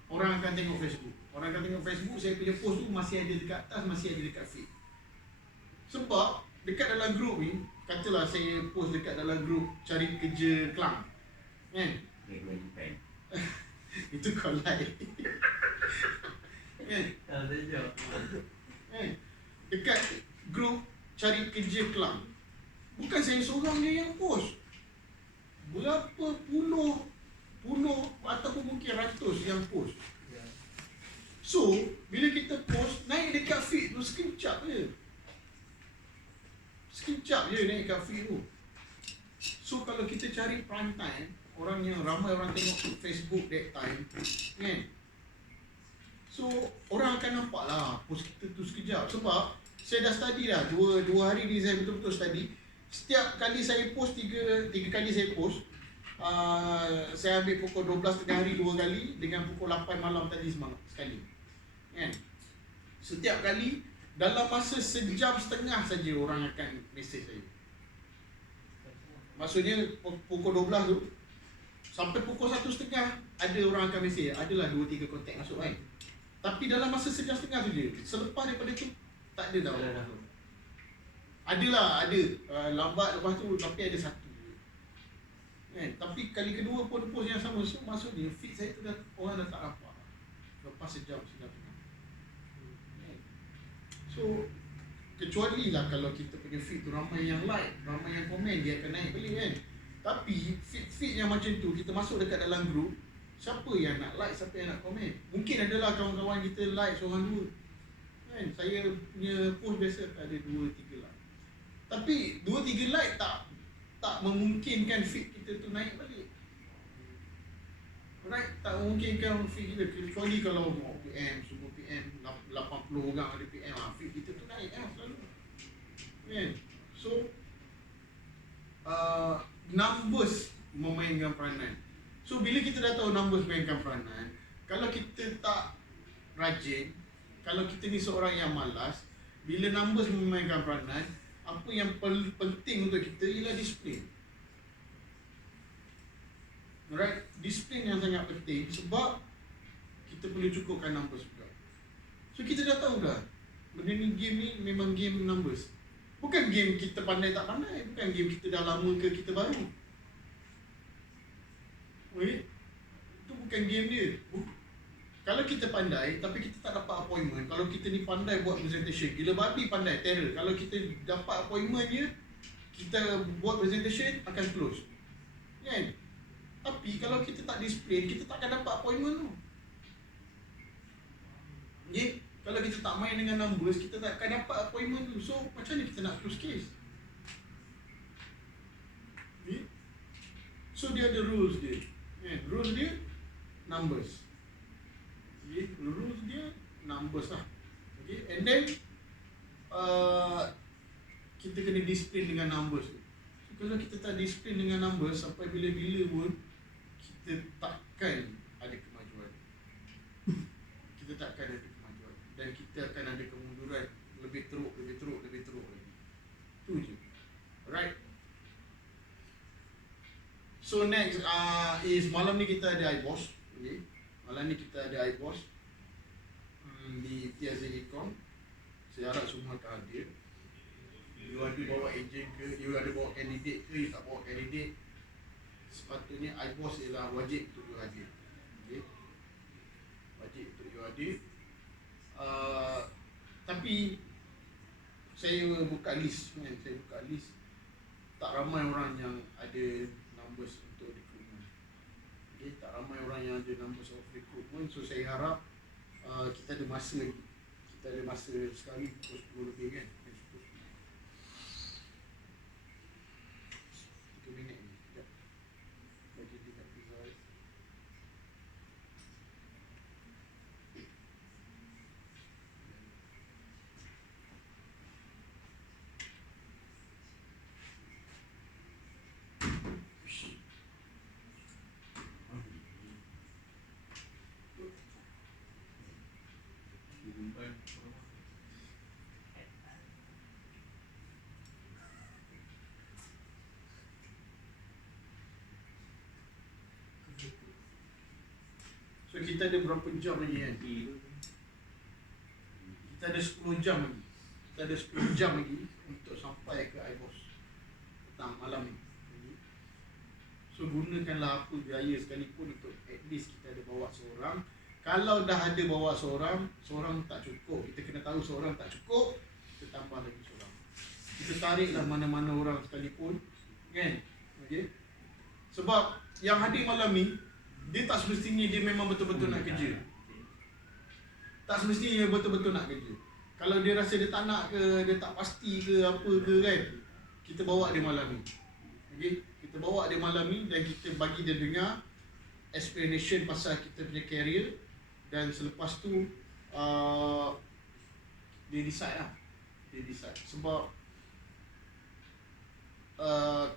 orang akan tengok Facebook. Orang akan tengok Facebook, saya punya post tu masih ada dekat atas, masih ada dekat feed. Sebab dekat dalam group ni, katalah saya post dekat dalam group cari kerja Kelang, kan? Itu kau like. Dekat group cari kerja Kelang, bukan saya seorang je yang post. Berapa puluh ataupun mungkin ratus yang post. So, bila kita post, naik dekat feed tu sekejap je. Sekejap je naik dekat feed tu. So, kalau kita cari prime time, ramai orang tengok Facebook that time, kan? So, orang akan nampak lah post kita tu sekejap. Sebab, saya dah study dah, dua hari ni saya betul-betul study. Setiap kali saya post, tiga kali saya post, saya ambil pukul 12 tengah hari 2 kali, dengan pukul 8 malam tadi sekali. Kan? Setiap kali, dalam masa sejam setengah saja orang akan mesej saya. Maksudnya, pukul 12 tu, sampai pukul 1:30 ada orang akan mesej. Adalah 2-3 kontak masuk kan. Tapi dalam masa sejam setengah tu je. Selepas daripada tu, tak ada tau. Adalah, ada. Lambat lepas tu, tapi ada satu. Tapi kali kedua pun post yang sama. So maksudnya feed saya tu dah, orang dah tak nampak. Lepas sejam setengah. So, kecuali lah kalau kita punya feed tu ramai yang like, ramai yang komen, dia akan naik balik kan. Tapi feed yang macam tu, kita masuk dekat dalam group, siapa yang nak like, siapa yang nak komen. Mungkin adalah kawan-kawan kita like seorang dua kan. Saya punya post biasa ada 2-3 like. Tapi 2-3 like tak memungkinkan feed kita tu naik balik. Alright, tak memungkinkan feed kita. Kecuali kalau mau PM, semua PM 80 orang ada PM, feed kita tu naik selalu. Kan? So numbers memainkan peranan. So bila kita dah tahu numbers memainkan peranan, kalau kita tak rajin, kalau kita ni seorang yang malas, bila numbers memainkan peranan, apa yang penting untuk kita ialah disiplin. Alright, disiplin yang sangat penting sebab kita perlu cukupkan numbers juga. So kita dah tahu dah, benda ni, game ni memang game numbers. Bukan game kita pandai tak pandai, bukan game kita dah lama ke kita baru. Okay? Itu bukan game dia. Kalau kita pandai tapi kita tak dapat appointment, kalau kita ni pandai buat presentation, gila babi pandai, terror. Kalau kita dapat appointment je, kita buat presentation akan close. Kan? Tapi kalau kita tak disiplin, kita tak akan dapat appointment tu. Okay? Kalau kita tak main dengan numbers, kita tak akan dapat appointment tu. So, macam mana kita nak close case? Okay? So, dia ada rules dia. Rules dia, numbers. Okay? Rules dia, numbers lah. Okay? And then, kita kena disiplin dengan numbers tu. So, kalau kita tak disiplin dengan numbers, sampai bila-bila pun, kita takkan ada kemajuan. Kita takkan ada kemajuan. Dan kita akan ada kemunduran lebih teruk lagi. Itu je. Alright. So next is malam ni kita ada iBoss. Okay. Malam ni kita ada iBoss di Piazza Econ. Saya harap semua akan hadir. You ada bawa agent ke, you ada bawa candidate ke, you tak bawa candidate, sepatutnya iBoss ialah wajib untuk you hadir. Okay. Wajib untuk you hadir. Tapi saya buka list kan, tak ramai orang yang ada numbers untuk recruitment. Okay, tak ramai orang yang ada numbers of recruitment. So saya harap kita ada masa lagi. Kita ada masa sekali pukul 10 lebih kan. So kita ada berapa jam lagi kan? Kita ada 10 jam lagi. Kita ada 10 jam lagi untuk sampai ke iBoss petang malam ni. So gunakanlah apa biaya sekalipun untuk at least kita ada bawa seorang. Kalau dah ada bawa seorang tak cukup. Kita kena tahu seorang tak cukup, kita tambah lagi seorang. Kita tariklah mana-mana orang sekalipun, kan? Okey. Sebab yang hadir malam ni, dia tak semestinya dia memang betul-betul nak kerja. Tak semestinya dia betul-betul nak kerja. Kalau dia rasa dia tak nak ke, dia tak pasti ke apa ke kan, kita bawa dia malam ni. Okey, kita bawa dia malam ni dan kita bagi dia dengar explanation pasal kita punya career, dan selepas tu dia decide lah. Dia decide sebab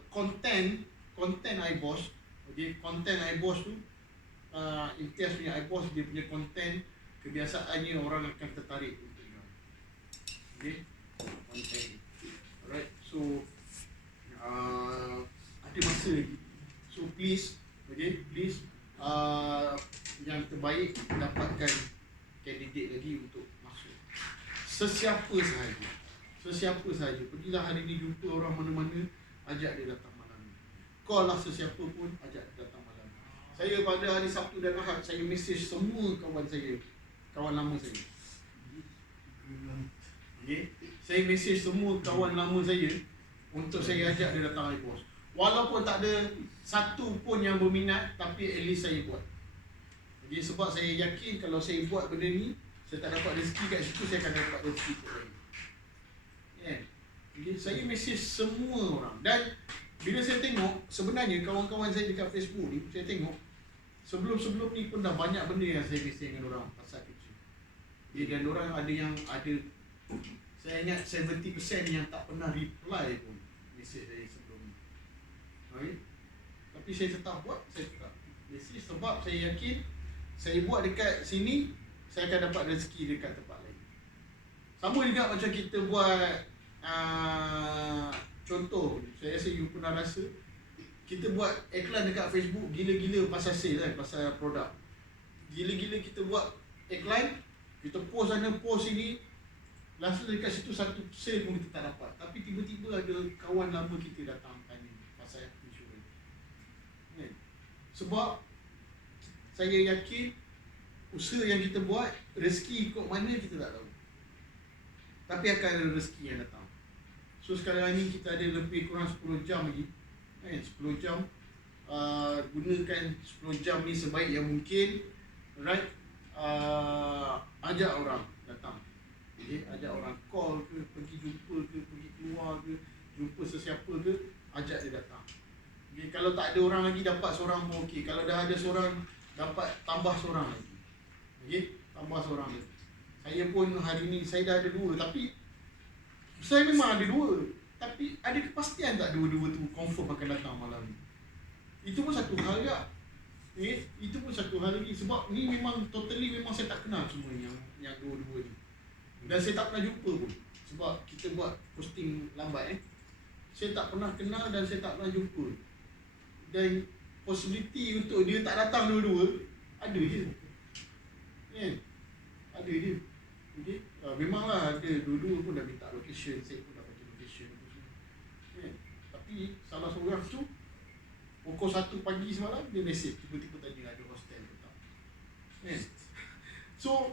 content iBoss, okey, content iBoss tu Imtiaz punya iBoss, dia punya content kebiasaannya orang akan tertarik untuk dengar. Okey, content. Alright, so ada masa lagi. So please, okey, please yang terbaik dapatkan kandidat lagi untuk masuk. Sesiapa sahaja, pergilah hari ni jumpa orang mana-mana, ajak dia datang malam ni. Call lah sesiapa pun, ajak dia datang malam ni. Saya pada hari Sabtu dan Ahad, saya mesej semua kawan saya, kawan lama saya. Okay? Saya mesej semua kawan lama saya untuk saya ajak dia datang iBoss. Walaupun tak ada satu pun yang berminat, tapi at least saya buat. Okay, sebab saya yakin kalau saya buat benda ni, saya tak dapat rezeki kat situ, saya akan dapat rezeki kat lain. Yeah. Okay, saya mesej semua orang. Dan bila saya tengok, sebenarnya kawan-kawan saya dekat Facebook ni, saya tengok sebelum-sebelum ni pun dah banyak benda yang saya mesej dengan orang pasal kerja. Dan orang ada yang ada, saya ingat 70% yang tak pernah reply pun mesej saya sebelum ni. Okay? Tapi saya tetap buat, saya tetap mesej sebab saya yakin saya buat dekat sini, saya akan dapat rezeki dekat tempat lain. Sama juga macam kita buat contoh, saya rasa you pernah rasa, kita buat iklan dekat Facebook gila-gila pasal sale kan, pasal produk. Gila-gila kita buat iklan, kita post sana, post sini, langsung dekat situ satu sale pun kita tak dapat. Tapi tiba-tiba ada kawan lama kita datang tanya pasal insurans. Kan? Sebab saya yakin usaha yang kita buat, rezeki ikut mana kita tak tahu. Tapi akan ada rezeki yang datang. So sekarang ni kita ada lebih kurang 10 jam lagi. 10 jam. Gunakan 10 jam ni sebaik yang mungkin. Right? Ajak orang datang. Okay? Ajak orang call ke, pergi jumpa ke, pergi keluar ke, jumpa sesiapa ke, ajak dia datang. Okay? Kalau tak ada orang lagi, dapat seorang pun okey. Kalau dah ada seorang, dapat tambah seorang lagi. Okay? Tambah seorang lagi. Saya pun hari ni, saya dah ada 2, tapi saya memang ada 2, tapi ada kepastian tak dua-dua tu confirm akan datang malam ni. Itu pun satu hal juga. Okay? Itu pun satu hal lagi. Sebab ni memang totally memang saya tak kenal semua yang dua-dua ni. Dan saya tak pernah jumpa pun. Sebab kita buat posting lambat saya tak pernah kenal dan saya tak pernah jumpa. Dan possibility untuk dia tak datang dua-dua ada je. Kan? Ada je. Okay? Memanglah ada dua-dua pun dah minta location, saya pun dah bagi location. Kan? Tapi salah seorang tu pukul 1 pagi semalam dia mesej tiba-tiba tanya ada hostel ke tak. Kan? So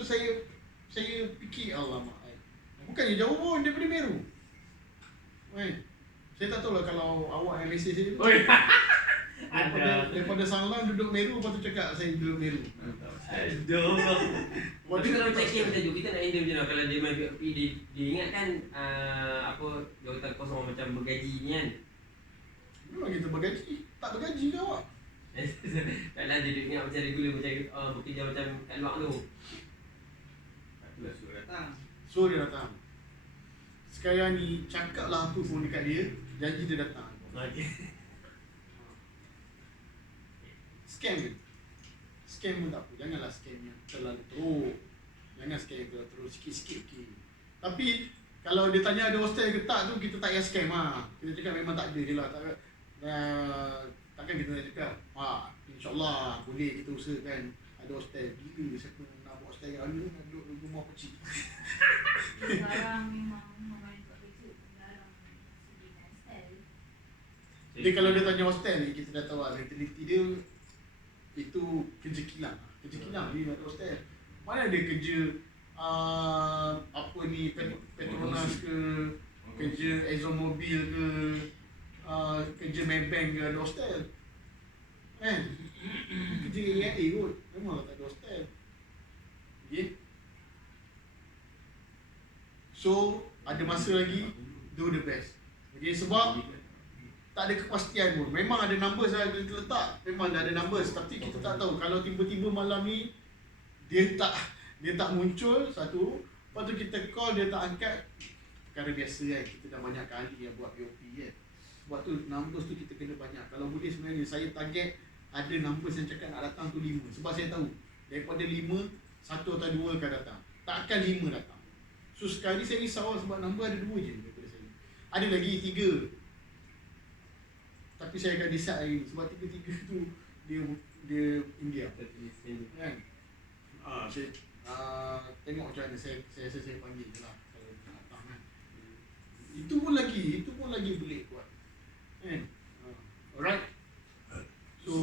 saya fikir alamak. Bukannya jauh pun daripada Meru. Kan? Saya tak tahu lah kalau awak yang mesej saya tu. Daripada Sanglang duduk Meru, lepas tu cakap saya duduk Meru. Aduh. Tapi kalau macam kita tajuk, kita nak handle macam mana kalau dia main PFP, dia ingat kan apa jawatan kosong macam bergaji ni kan. Memang kita bergaji. Tak bergaji ke awak? Taklah dia ingat macam regular macam bekerja macam kat luar tu. Itulah suruh datang. So dia datang. Sekarang ni cakaplah apa pun dekat dia, janji dia datang. Okey. Scam ke? Scam pun tak apa. Janganlah scam yang terlalu teruk. Jangan scam yang terlalu teruk. Sikit-sikit okey. Tapi kalau dia tanya ada hostel ke tak tu, kita tak payah scam lah. Kita cakap memang tak ada je lah. Takkan kita nak cakap InsyaAllah boleh kita usahakan ada hostel. Gila siapa nak buat hostel kat mana, nak duduk rumah kecil. Sekarang memang orang yang tak kerja pun jarang sediakan hostel. Jadi kalau dia tanya hostel ni, kita dah tahu lah mentaliti dia itu kerja kilang. Kerja kilang dia nak ada hostel. Mana ada kerja apa ni Petronas ke, kerja ExxonMobil ke, kerja Maybank ke ada hostel. Kan? Kerja AIA kot, memang tak ada hostel. Okay? So, ada masa lagi, do the best. Okay, sebab tak ada kepastian pun. Memang ada numbers yang kita letak, memang dah ada numbers, tapi kita tak tahu kalau tiba-tiba malam ni dia tak muncul satu, lepas tu kita call dia tak angkat. Perkara biasa kan, kita dah banyak kali yang buat POP kan. Sebab tu numbers tu kita kena banyak. Kalau boleh sebenarnya saya target ada numbers yang cakap nak datang tu 5. Sebab saya tahu daripada 5, 1 atau 2 akan datang. Takkan 5 datang. So sekarang ni saya risau sebab number ada 2 je daripada saya. Ada lagi 3. Tapi saya akan decide hari ni sebab 3 tu dia India. Kan? Saya tengok macam mana saya rasa saya panggil je lah kalau nak datang kan. Itu pun lagi boleh buat. Kan? Alright. So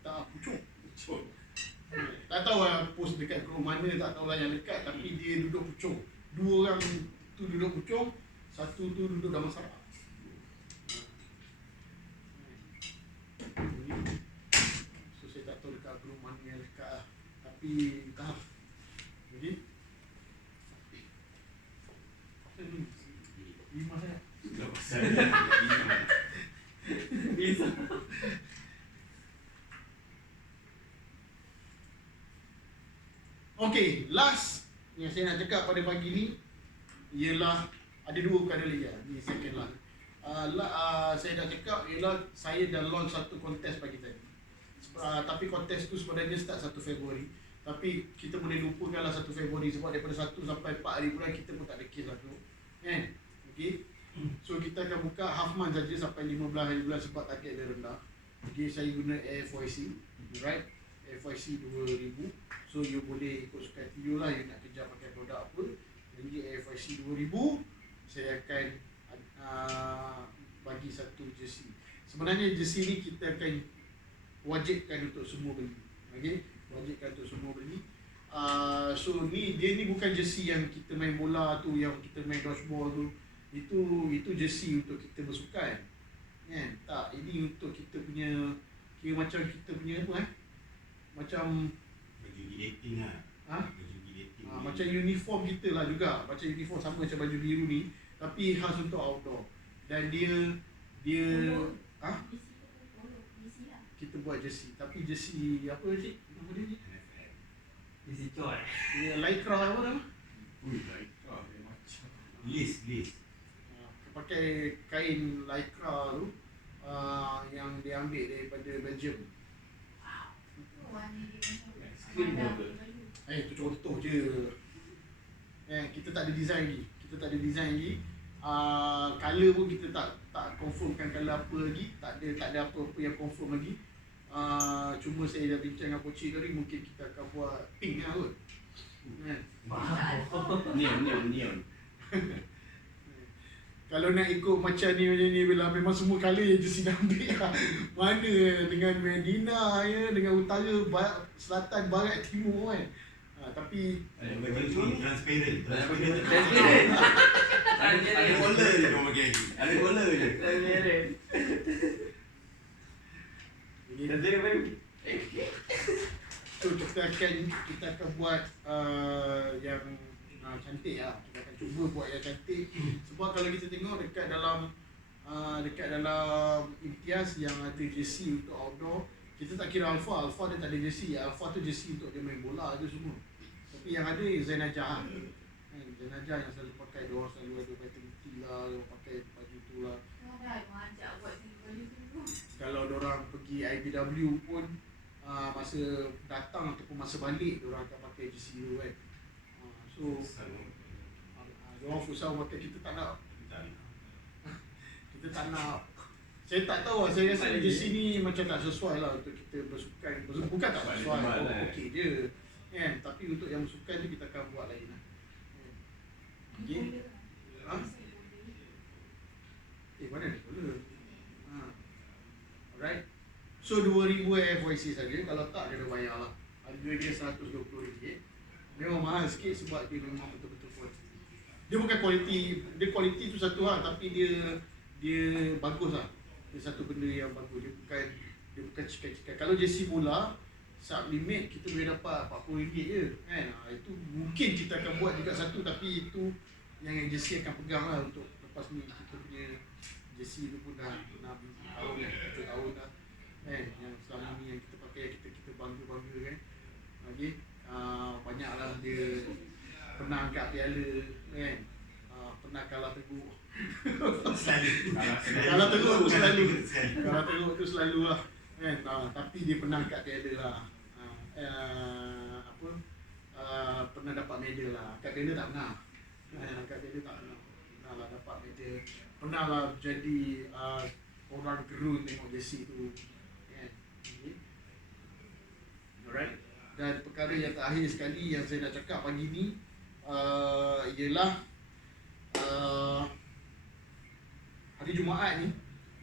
tak pucuk. Tak tahu lah post dekat group mana, tak tahu lah yang dekat, tapi dia duduk pucung. 2 orang tu duduk pucung, 1 tu duduk dalam sarap. So saya tak tahu dekat group mana yang dekat lah, tapi entah. Jadi 5 saya. Bisa. Okay, last yang saya nak cakap pada pagi ni ialah ada 2 perkara lagi lah. Ni second last. Saya dah cakap ialah saya dah launch satu kontes pagi tadi. Tapi kontes tu sebenarnya start 1 Februari. Tapi kita boleh lupakanlah 1 Februari sebab daripada 1 sampai 4 hari bulan kita pun tak ada kes lah tu. Kan? Okay. So kita akan buka half month saja sampai 15 hari bulan sebab target dia rendah. Okay, saya guna AFYC. Right? AFYC 2000. So you boleh ikut suka hati you lah, you nak kejar pakai produk apa. Jadi AFYC 2000 saya akan bagi satu jersey. Sebenarnya jersey ni kita akan wajibkan untuk semua beli. Okay? Wajibkan untuk semua beli. So dia ni bukan jersey yang kita main bola tu, yang kita main dodgeball tu. Itu jersey untuk kita bersukan. Kan? Tak, ini untuk kita punya, kira macam kita punya apa macam baju dating lah. Baju dating. Macam uniform kita lah juga. Macam uniform sama macam baju biru ni, tapi khas untuk outdoor. Dan dia kita buat jersey. Tapi jersey apa cik? Nama dia ni? Bisa coy. Dia lycra apa nama? List. Pakai kain lycra tu yang dia ambil daripada Belgium. Itu contoh je. Kita tak ada design lagi. Colour pun kita tak confirmkan colour apa lagi. Tak ada apa-apa yang confirm lagi. Cuma saya dah bincang dengan Poci tadi, mungkin kita akan buat pink lah kot. Neon. Kalau nak ikut macam ni bila memang semua colour yang jersey dah ambil lah. Mana dengan Medina ya, dengan utara, selatan, barat, timur kan. Tapi Transparent. Ada collar je dia pakai. Ada collar je. So kita akan buat yang cantik lah. Kita akan cuba buat yang cantik. Sebab kalau kita tengok dekat dalam Imtiaz yang ada jersey untuk outdoor, kita tak kira Alpha dia tak ada jersey. Alpha tu jersey untuk dia main bola je semua. Tapi yang ada Zain Najah. Zain Najah yang selalu pakai, dia orang selalu ada paternity lah, dia pakai baju tu lah. Kalau dia orang pergi IBW pun masa datang ataupun masa balik dia orang akan pakai jersey tu kan. So dia orang futsal pakai, kita tak nak. Saya tak tahu, saya rasa jersey ni macam tak sesuai lah untuk kita bersukan. Bukan tak sesuai, okey je kan. Tapi untuk yang bersukan tu kita akan buat lain lah. Okey. Ha? Mana ni? Boleh. Alright. So 2,000 FYC saja. Kalau tak, kena bayar lah. Harga dia RM120. Memang mahal sikit sebab dia memang betul-betul kualiti. Dia bukan kualiti, dia kualiti tu satu hal, tapi dia bagus lah. Dia satu benda yang bagus. Dia bukan cikai-cikai. Kalau jersey bola sub limit kita boleh dapat RM40 je kan. Itu mungkin kita akan buat juga satu, tapi itu yang jersey akan pegang lah untuk lepas ni. Kita punya jersey tu pun dah 6 tahun kan, 7 tahun dah kan. Yang selama ni yang kita pakai, kita bangga-bangga kan. Okay. Banyaklah dia pernah angkat piala kan. Pernah kalah teruk. Kalau teruk tu selalu. Kalau teruk tu selalu lah kan. Tapi dia pernah angkat piala lah. Pernah dapat medal lah. Angkat piala tak pernah. Angkat piala tak pernah. Pernah lah dapat medal. Pernah lah jadi orang gerun tengok jersey tu kan. Okay. Alright. Dan perkara yang terakhir sekali yang saya nak cakap pagi ni ialah hari Jumaat ni,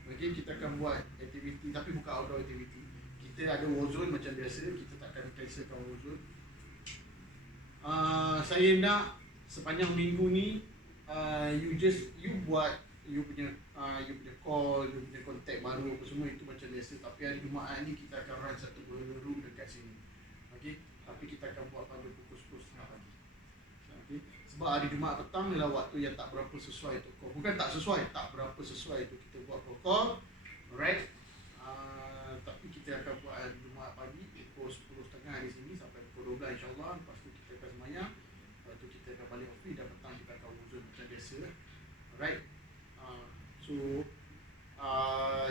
okay, kita akan buat aktiviti, tapi bukan outdoor aktiviti. Kita ada warzone macam biasa, kita takkan cancelkan warzone. Saya nak sepanjang minggu ni you buat you punya call, you punya kontak baru apa semua, itu macam biasa. Tapi hari Jumaat ni kita akan run satu boiler room dekat sini. Okay? Tapi kita akan buat pada pukul 10.30 pagi. Okay? Sebab hari Jumaat petang adalah waktu yang tak berapa sesuai untuk call. Bukan tak sesuai, tak berapa sesuai untuk kita buat call. Alright? Tapi kita akan buat hari Jumaat pagi pukul 10.30 di sini sampai pukul 12 insyaAllah. Lepas tu kita akan semayang. Lepas tu kita akan balik office dan petang kita akan wuzul macam biasa. Alright? So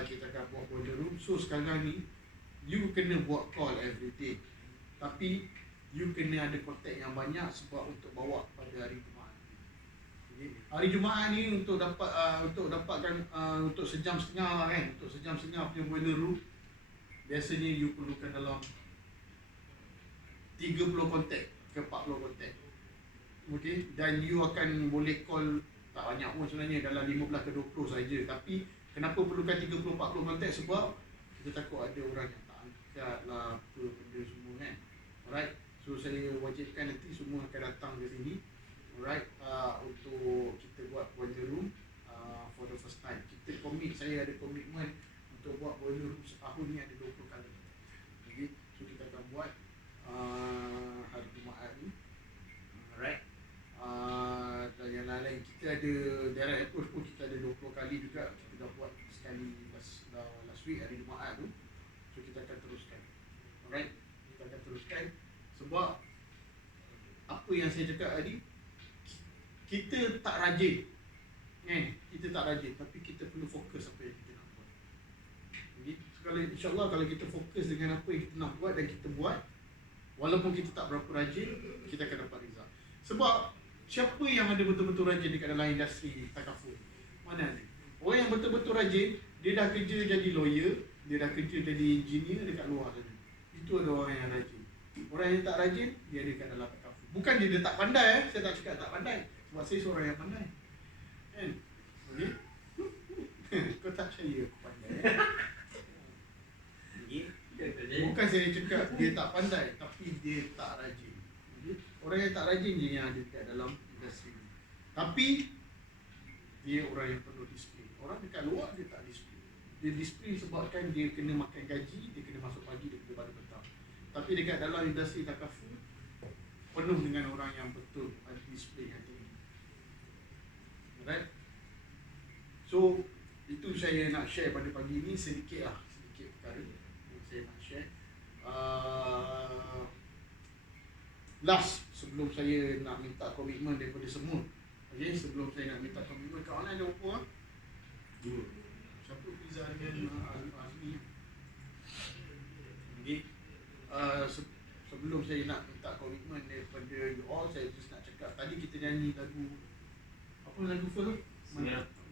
kita akan buat boiler room. So sekarang ni you kena buat call every day. Tapi you kena ada kontak yang banyak sebab untuk bawa pada hari Jumaat. Okay. Hari Jumaat ni untuk dapatkan untuk sejam setengah lah kan. Untuk sejam setengah punya boiler room, biasanya you perlukan dalam 30 kontak ke 40 kontak. Okay. Dan you akan boleh call tak banyak pun sebenarnya, dalam 15 ke 20 saja. Tapi kenapa perlukan 30-40 kontak? Sebab kita takut ada orang yang tak angkat lah apa benda semua kan. Alright. So saya wajibkan nanti semua akan datang ke sini. Alright. Untuk kita buat boiler room for the first time. Saya ada komitmen untuk buat boiler room setahun ni ada 20 kali. Okay. So kita akan buat hari Jumaat ni. Alright. Dan yang lain kita ada direct approach pun kita ada 20 kali juga. Kita dah buat sekali last week hari Jumaat tu. So kita akan teruskan. Alright. Kita akan teruskan sebab apa yang saya cakap tadi, kita tak rajin kan. Kita tak rajin, tapi kita perlu fokus apa yang kita nak buat. Okay. So, insyaAllah kalau kita fokus dengan apa yang kita nak buat dan kita buat, walaupun kita tak berapa rajin, kita akan dapat result. Sebab siapa yang ada betul-betul rajin dekat dalam industri takaful? Mana ada? Orang yang betul-betul rajin, dia dah kerja jadi lawyer, dia dah kerja jadi engineer dekat luar sana. Itu ada orang yang rajin. Orang yang tak rajin, dia ada dekat dalam takaful. Bukan dia tak pandai, saya tak cakap tak pandai. Sebab saya seorang yang pandai. Kan? Okay? Kau tak percaya aku pandai. Okay? Bukan saya cakap dia tak pandai, tapi dia tak rajin. Okay? Orang yang tak rajin je yang ada dekat dalam industri ni. Tapi dia orang yang penuh disiplin. Orang dekat luar dia tak disiplin. Dia disiplin sebabkan dia kena makan gaji, dia kena masuk pagi, dia kena balik petang. Tapi dekat dalam industri takaful penuh dengan orang yang betul ada disiplin yang tinggi. Alright? So itu saya nak share pada pagi ni sedikit perkara yang saya nak share. Last sebelum saya nak minta komitmen daripada semua. Okay, sebelum saya nak minta komitmen, kat mana ada berapa? Dua. Siapa Fiza dengan Azmi? Okay. Sebelum saya nak minta komitmen daripada you all, saya just nak cakap, tadi kita nyanyi lagu, apa lagu first?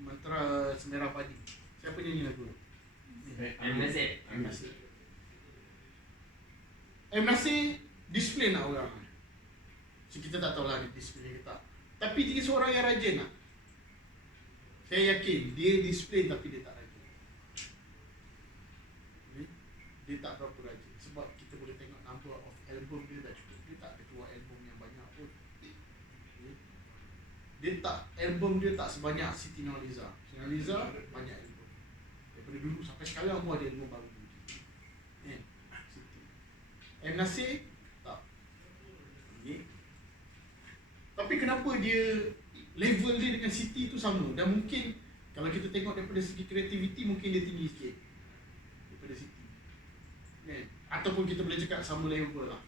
Mantra Semerah Padi. Siapa nyanyi lagu tu? M. Nasir. M. Nasir. M. Nasir disiplin lah orang. So, kita tak tahulah dia disiplin ke tak. Tapi dia seorang yang rajin lah. Saya yakin dia disiplin tapi dia tak rajin. Dia tak berapa rajin. Sebab kita boleh tengok number of album dia dah cukup. Dia tak ada keluar album yang banyak pun. Dia tak, album dia tak sebanyak Siti Nurhaliza. Siti Nurhaliza banyak album. Daripada dulu sampai sekarang pun ada album baru. Siti. M. Nasir tak. Tapi kenapa dia level dia dengan Siti tu sama? Dan mungkin kalau kita tengok daripada segi kreativiti mungkin dia tinggi sikit daripada Siti. Ataupun kita boleh cakap sama level lah.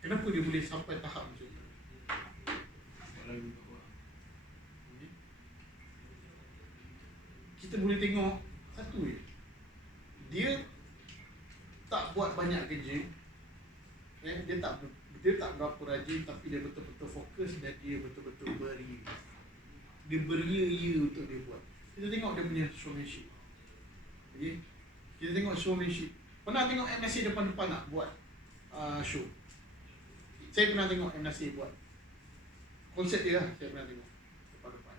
Kenapa dia boleh sampai tahap macam tu? Kita boleh tengok satu je. Dia tak buat banyak kerja. Dia tak berapa rajin tapi dia betul-betul fokus dan dia betul-betul beria. Dia beria untuk dia buat. Kita tengok dia punya showmanship. Okay? Kita tengok showmanship. Pernah tengok M. Nasir depan-depan nak buat show? Saya pernah tengok M. Nasir buat konsert dia lah, saya pernah tengok depan-depan.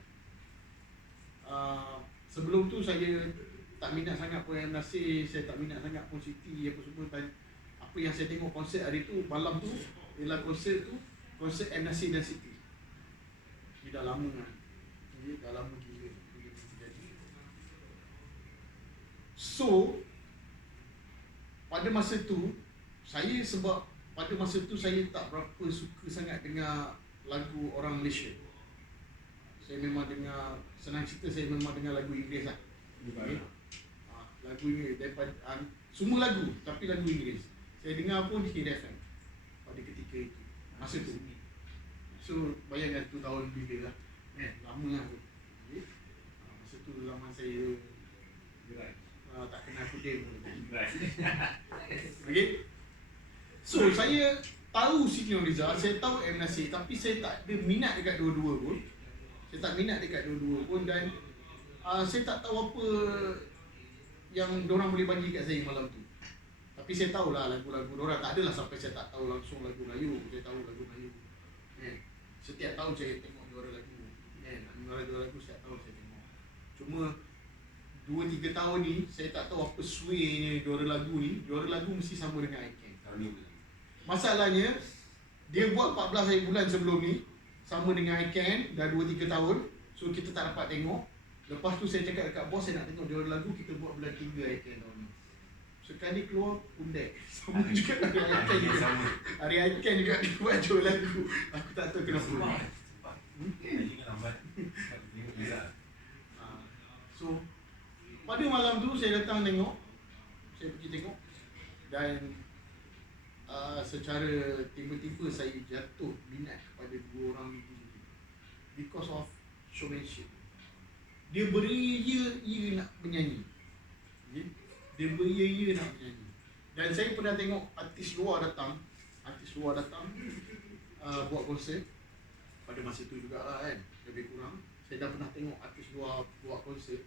Sebelum tu saya tak minat sangat pun M. Nasir, saya tak minat sangat pun Siti apa semua. Apa yang saya tengok konsert hari tu, malam tu ialah konsert M. Nasir dan Siti. Ini dah lama kan. Ini dah lama gila. So pada masa tu saya tak berapa suka sangat dengar lagu orang Malaysia. Saya memang dengar, senang cerita saya memang dengar lagu Inggeris lah. Okay. Lagu Inggeris daripada semua lagu tapi lagu Inggeris. Saya dengar pun di Hit FM pada ketika itu, masa tu. So bayangkan tu tahun bila lah. Lama lah tu. Okay. Masa tu zaman saya tak kenal kuding pun. Okay. So saya tahu Siti Nurhaliza, saya tahu M. Nasir, tapi saya tak ada minat dekat dua-dua pun. Dan saya tak tahu apa yang diorang boleh bagi kat saya malam tu. Tapi saya tahulah lagu-lagu diorang, tak adalah sampai saya tak tahu langsung lagu Melayu. Saya tahu lagu Melayu. Setiap tahun saya tengok juara lagu. Lagu setiap tahun saya tengok. Cuma 2-3 tahun ni saya tak tahu apa swaynya juara lagu ni. Juara lagu mesti sama dengan Icon. Masalahnya dia buat 14 hari bulan sebelum ni sama dengan Icon dah 2-3 tahun. So kita tak dapat tengok. Lepas tu saya cakap dekat bos, saya nak tengok juara lagu, kita buat bulan 3 Icon tahun ni. Sekali keluar Undek. Sama juga hari Icon juga. Hari Icon juga dia buat juara lagu. Aku tak tahu kenapa. So pada malam tu saya datang tengok. Saya pergi tengok. Dan secara tiba-tiba saya jatuh minat kepada dua orang ni because of showmanship. Dia beria-ia nak menyanyi. Dia beria-ia nak menyanyi. Dan saya pernah tengok artis luar datang buat konsert pada masa tu jugalah kan, lebih kurang. Saya dah pernah tengok artis luar buat konsert.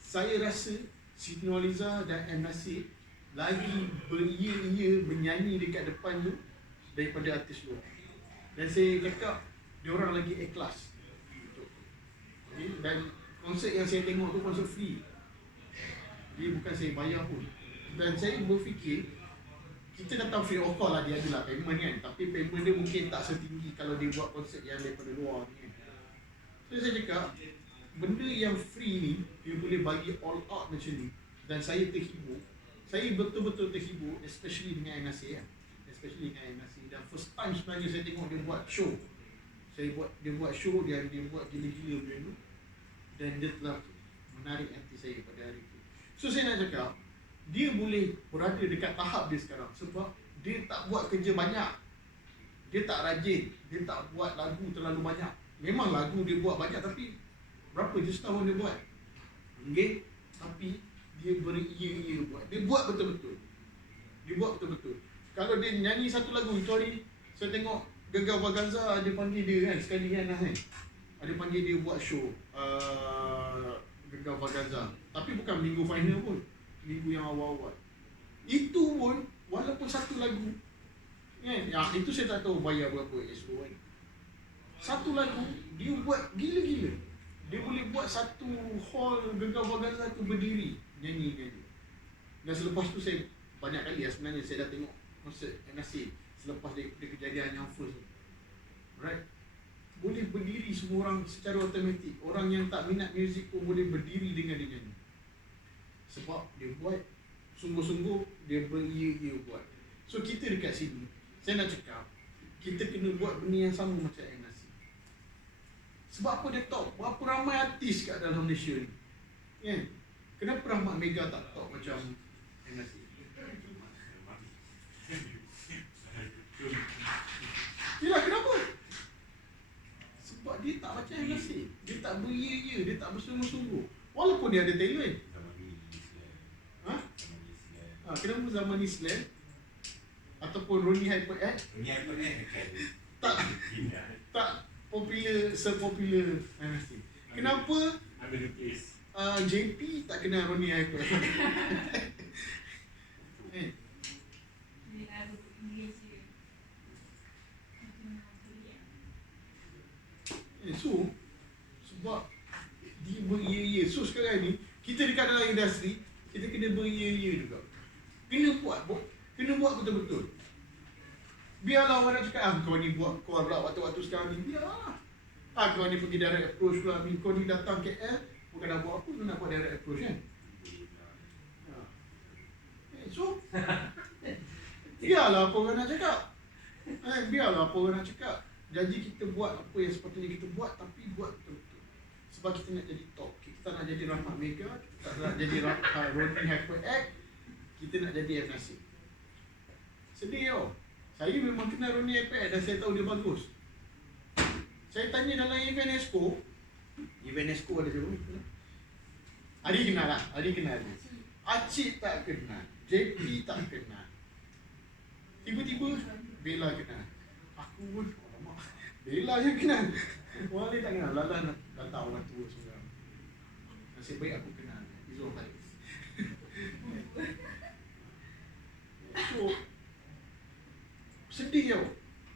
Saya rasa Siti Nurhaliza dan M. Nasir lagi beria-ia menyanyi dekat depan tu daripada artis luar. Dan saya cakap diorang lagi ikhlas. Okay? Dan konsert yang saya tengok tu konsert free. Dia bukan saya bayar pun. Dan saya berfikir kita datang free of cost lah, dia adalah payment kan. Tapi payment dia mungkin tak setinggi kalau dia buat konsert yang daripada luar ni kan. So saya cakap benda yang free ni dia boleh bagi all out macam ni. Dan saya terhibur. Saya betul-betul terhibur, especially dengan M. Nasir kan. Dan first time sebenarnya saya tengok dia buat show. Dia buat show, dia buat gila-gila benda tu. Dan dia telah menarik hati saya pada hari itu. So saya nak cakap, dia boleh berada dekat tahap dia sekarang sebab dia tak buat kerja banyak. Dia tak rajin, dia tak buat lagu terlalu banyak. Memang lagu dia buat banyak tapi berapa je setahun dia buat. Okay? Tapi dia beria-ia buat. Dia buat betul-betul. Kalau dia nyanyi satu lagu, itu hari saya tengok Gegar Vaganza ada panggil dia kan, sekali kan. Ada panggil dia buat show Gegar Vaganza. Tapi bukan minggu final pun, minggu yang awal-awal. Itu pun walaupun satu lagu kan, yang itu saya tak tahu bayar berapa SO kan. Satu lagu dia buat gila-gila. Dia boleh buat satu hall Gegar Vaganza tu berdiri nyanyi-nyanyi. Dan selepas tu saya banyak kali sebenarnya saya dah tengok konsert NAC selepas dia kejadian yang first tu. Right? Boleh berdiri semua orang secara automatik. Orang yang tak minat muzik pun boleh berdiri dengan dia nyanyi. Sebab dia buat sungguh-sungguh, dia beria-ia buat. So kita dekat sini, saya nak cakap, kita kena buat benda yang sama macam NAC. Sebab apa dia tahu berapa ramai artis kat dalam Malaysia ni, kan? Kenapa Rahmat Mega tak tahu macam NAC? Yelah, kenapa? Sebab dia tak macam NAC. Dia tak beria-ia, dia tak bersungguh-sungguh. Walaupun dia ada talent. Kenapa zaman Islam ataupun Ronnie HyperX tak popular sepopular NAC? Kenapa JP tak kenal Ronnie HyperX? Dia lagu English je. So sebab dia beria-ia. So sekarang ni kita dekat dalam industri, kita kena beria-ia juga. Kena buat betul-betul. Biarlah orang nak cakap, kau ni buat kau pula waktu-waktu sekarang ni, biarlah. Kau ni pergi direct approach pula, kau ni datang KL, bukan nak buat apa, kau nak buat direct approach kan. So biarlah apa orang nak cakap. Biarlah apa orang nak cakap. Janji kita buat apa yang sepatutnya kita buat, tapi buat betul-betul. Sebab kita nak jadi top, kita nak jadi Rahmat Mega, kita nak jadi Ronnie HyperX, kita nak jadi NAC. Sedih tau. Saya memang kenal Ronnie HyperX dan saya tahu dia bagus. Saya tanya dalam event Exco ada siapa? Adi kenal lah, Adi kenal dia. Acik tak kenal, JP tak kenal. Tiba-tiba Bella kenal. Aku pun, alamak, Bella yang kenal. Orang lain tak kenal, Lala dah tahu orang tua seorang. Nasib baik aku kenal Izzul Khalid. So sedih tau.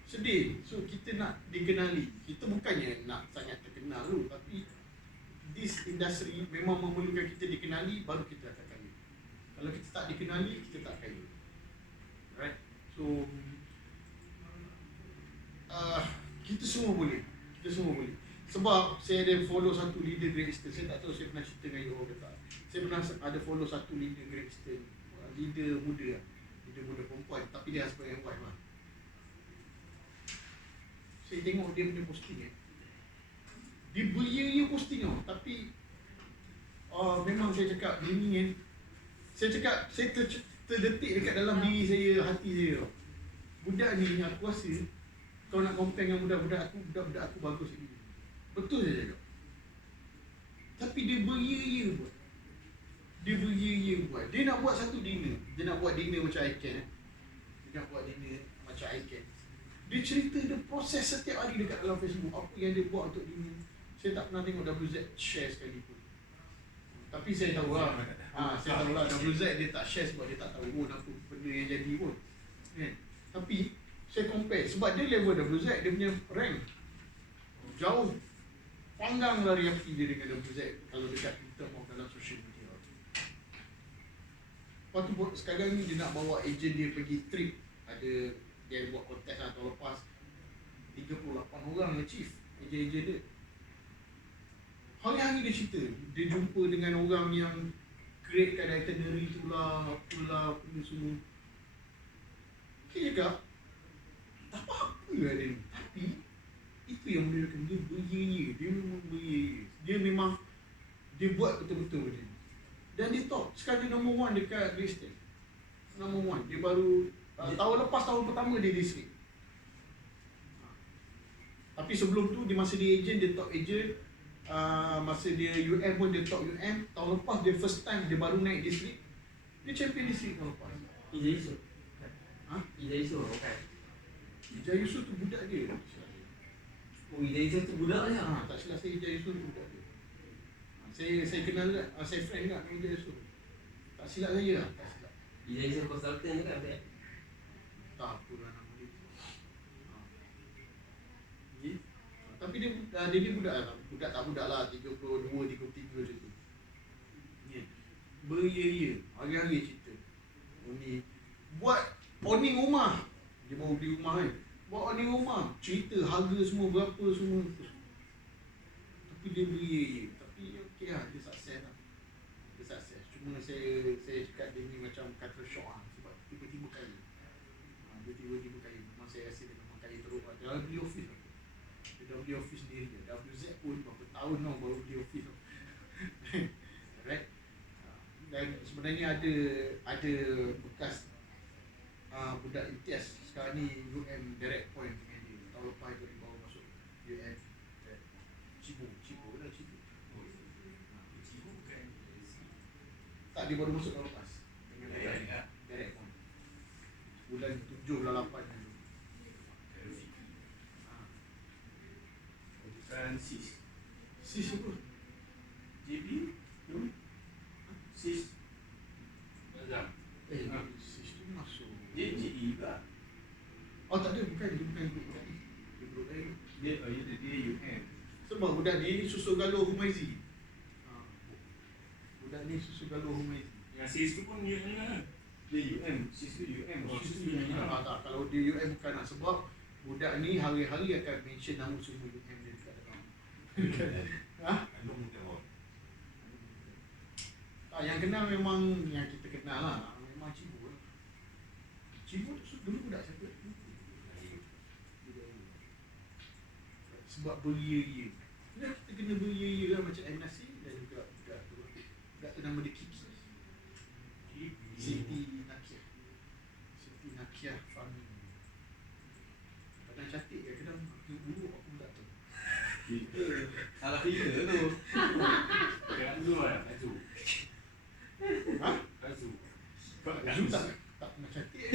Sedih. So kita nak dikenali. Kita bukannya nak sangat terkenal tu, tapi this industry memang memerlukan kita dikenali, baru kita akan kaya. Kalau kita tak dikenali, kita tak kaya. Right? So kita semua boleh. Kita semua boleh. Sebab saya ada follow satu leader Great Eastern. Saya tak tahu saya pernah cerita dengan you ke tak. Saya pernah ada follow satu leader Great Eastern, leader muda lah. Leader muda perempuan, tapi dia husband and wife lah. Saya tengok dia punya posting dia beria-ia posting tau. Tapi memang saya cakap dia ni kan, saya cakap saya terdetik dekat dalam diri saya, hati saya tau. Budak ni aku rasa kau nak compare dengan budak-budak aku bagus lagi. Betul saya cakap. Tapi dia beria-ia buat. Dia nak buat satu dinner. Dia nak buat dinner macam Icon. Dia nak buat dinner macam Icon. Dia cerita dia proses setiap hari dekat dalam Facebook. Apa yang dia buat untuk dinner. Saya tak pernah tengok WZ share sekali pun. Tapi saya tahu lah. Saya tahu lah WZ dia tak share sebab dia tak tahu pun apa benda yang jadi pun. Tapi saya compare. Sebab dia level WZ, dia punya rank jauh panggang lari api dia dengan WZ kalau dekat Twitter maupun dalam social media. Lepas tu sekarang ni dia nak bawa ejen dia pergi trip. Ada dia buat kontes lah tahun lepas. 38 orang achieve ejen-ejen dia. Hari-hari dia cerita. Dia jumpa dengan orang yang create kat itinerary tu lah, apalah, benda semua. Dia cakap tak apa-apa lah dia ni. Tapi itu yang menunjukkan dia beria-ia. Dia memang beria-ia. Dia buat betul-betul dia. Dan dia top. Sekarang dia nombor 1 dekat Great. Nombor 1. Dia baru tahun lepas, tahun pertama dia district. Tapi sebelum tu, di masa dia agent, dia top agent. Masa dia UM pun dia top UM. Tahun lepas dia first time dia baru naik district. Dia champion district tahun lepas. Ija Yusof. Ija Yusof bukan? Ija Yusof tu budak dia. Oh, Ija Yusof tu budak dia? Tak silap saya, Ija Yusof tu budak dia. Saya kenal juga, saya friend juga dengan dia tu. Tak silap saya lah, tak silap. Design consultant je kan Abel? Tak apalah nama dia. Okay. Tapi dia budak lah. Budak lah 32, 33 macam tu. Yeah. Beria-ria, hari-hari cerita. Ni buat owning rumah. Dia baru beli rumah kan. Buat owning rumah, cerita harga semua berapa semua. Tapi dia beria-ria. Tapi okey lah, dia sukses lah. Dia sukses. Cuma saya cakap dia ni macam culture shock lah. Sebab tiba-tiba kaya. Dia tiba-tiba kaya. Memang saya rasa dia memang kaya teruk lah. Dia dah beli office lah. Dia dah beli office sendiri. WZ pun berapa tahun tau baru beli office tau. Alright. Dan sebenarnya ada bekas budak imtiaz sekarang ni UM direct point dengan dia. Tahun lepas tu dia baru masuk UM Cibu lah Cibu. Cibu bukan Tak, dia baru masuk tahun lepas dengan direct point. Bulan 7 bulan 8 dulu. Francis Sis apa? JB Sis Azam Sis tu masuk. dia JE juga. Oh tak ada, bukan grup lain. Dia grup lain. Dia UM. Sebab budak ni susu galuh Humaizi. Budak ni susu galuh Humaizi. Yang Sis tu pun UM lah. Dia UM. Sis tu UM. Sis tu yang tak, kalau dia UM bukan lah. Sebab budak ni hari-hari akan mention nama semua UM dia dekat dalam. Ha? Tak, yang kenal memang yang kita kenal lah. Memang Cibu lah. Cibu tu dulu budak siapa? Sebab beria-ria. Kita kena beria-ria lah macam M. Nasir dan juga budak tu nama dia Kiki. Siti Nakiah Fahmi. Kadang cantik ke kadang aku buruk aku tak tahu. Kita salah kita tu. Bukan Azu lah. Azu. Ha? Azu. Zul tak pernah cantik.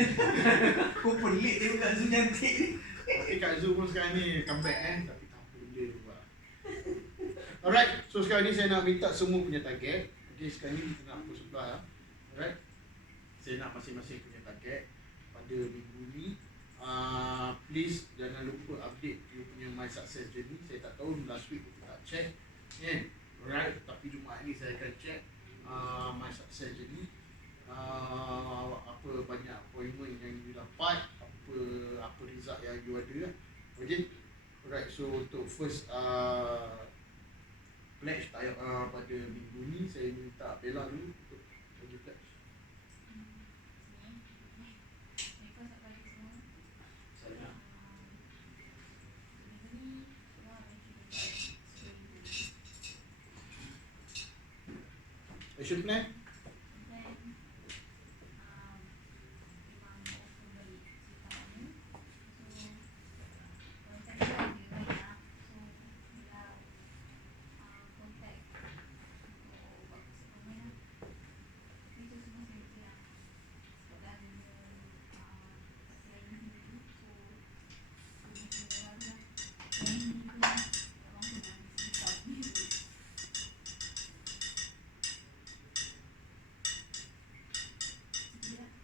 Kau pelik dia bukan Zul cantik ni. Tapi Kak Zul pun sekarang ni comeback tapi tak apa benda tu buat. Alright, so sekarang ni saya nak minta semua punya target. Okay, sekarang ni kita nak pukul 11 lah. Alright. Saya nak masing-masing punya target pada minggu ni. Please jangan lupa update you punya My Success Journey. Saya tak tahu last week kita tak check. Alright, tapi Jumaat ni saya akan check My Success Journey. Apa banyak appointment yang you dapat, apa result yang you ada. Okay. Alright, so untuk first pledge pada minggu ni saya minta Bella dulu untuk bagi pledge. Action plan?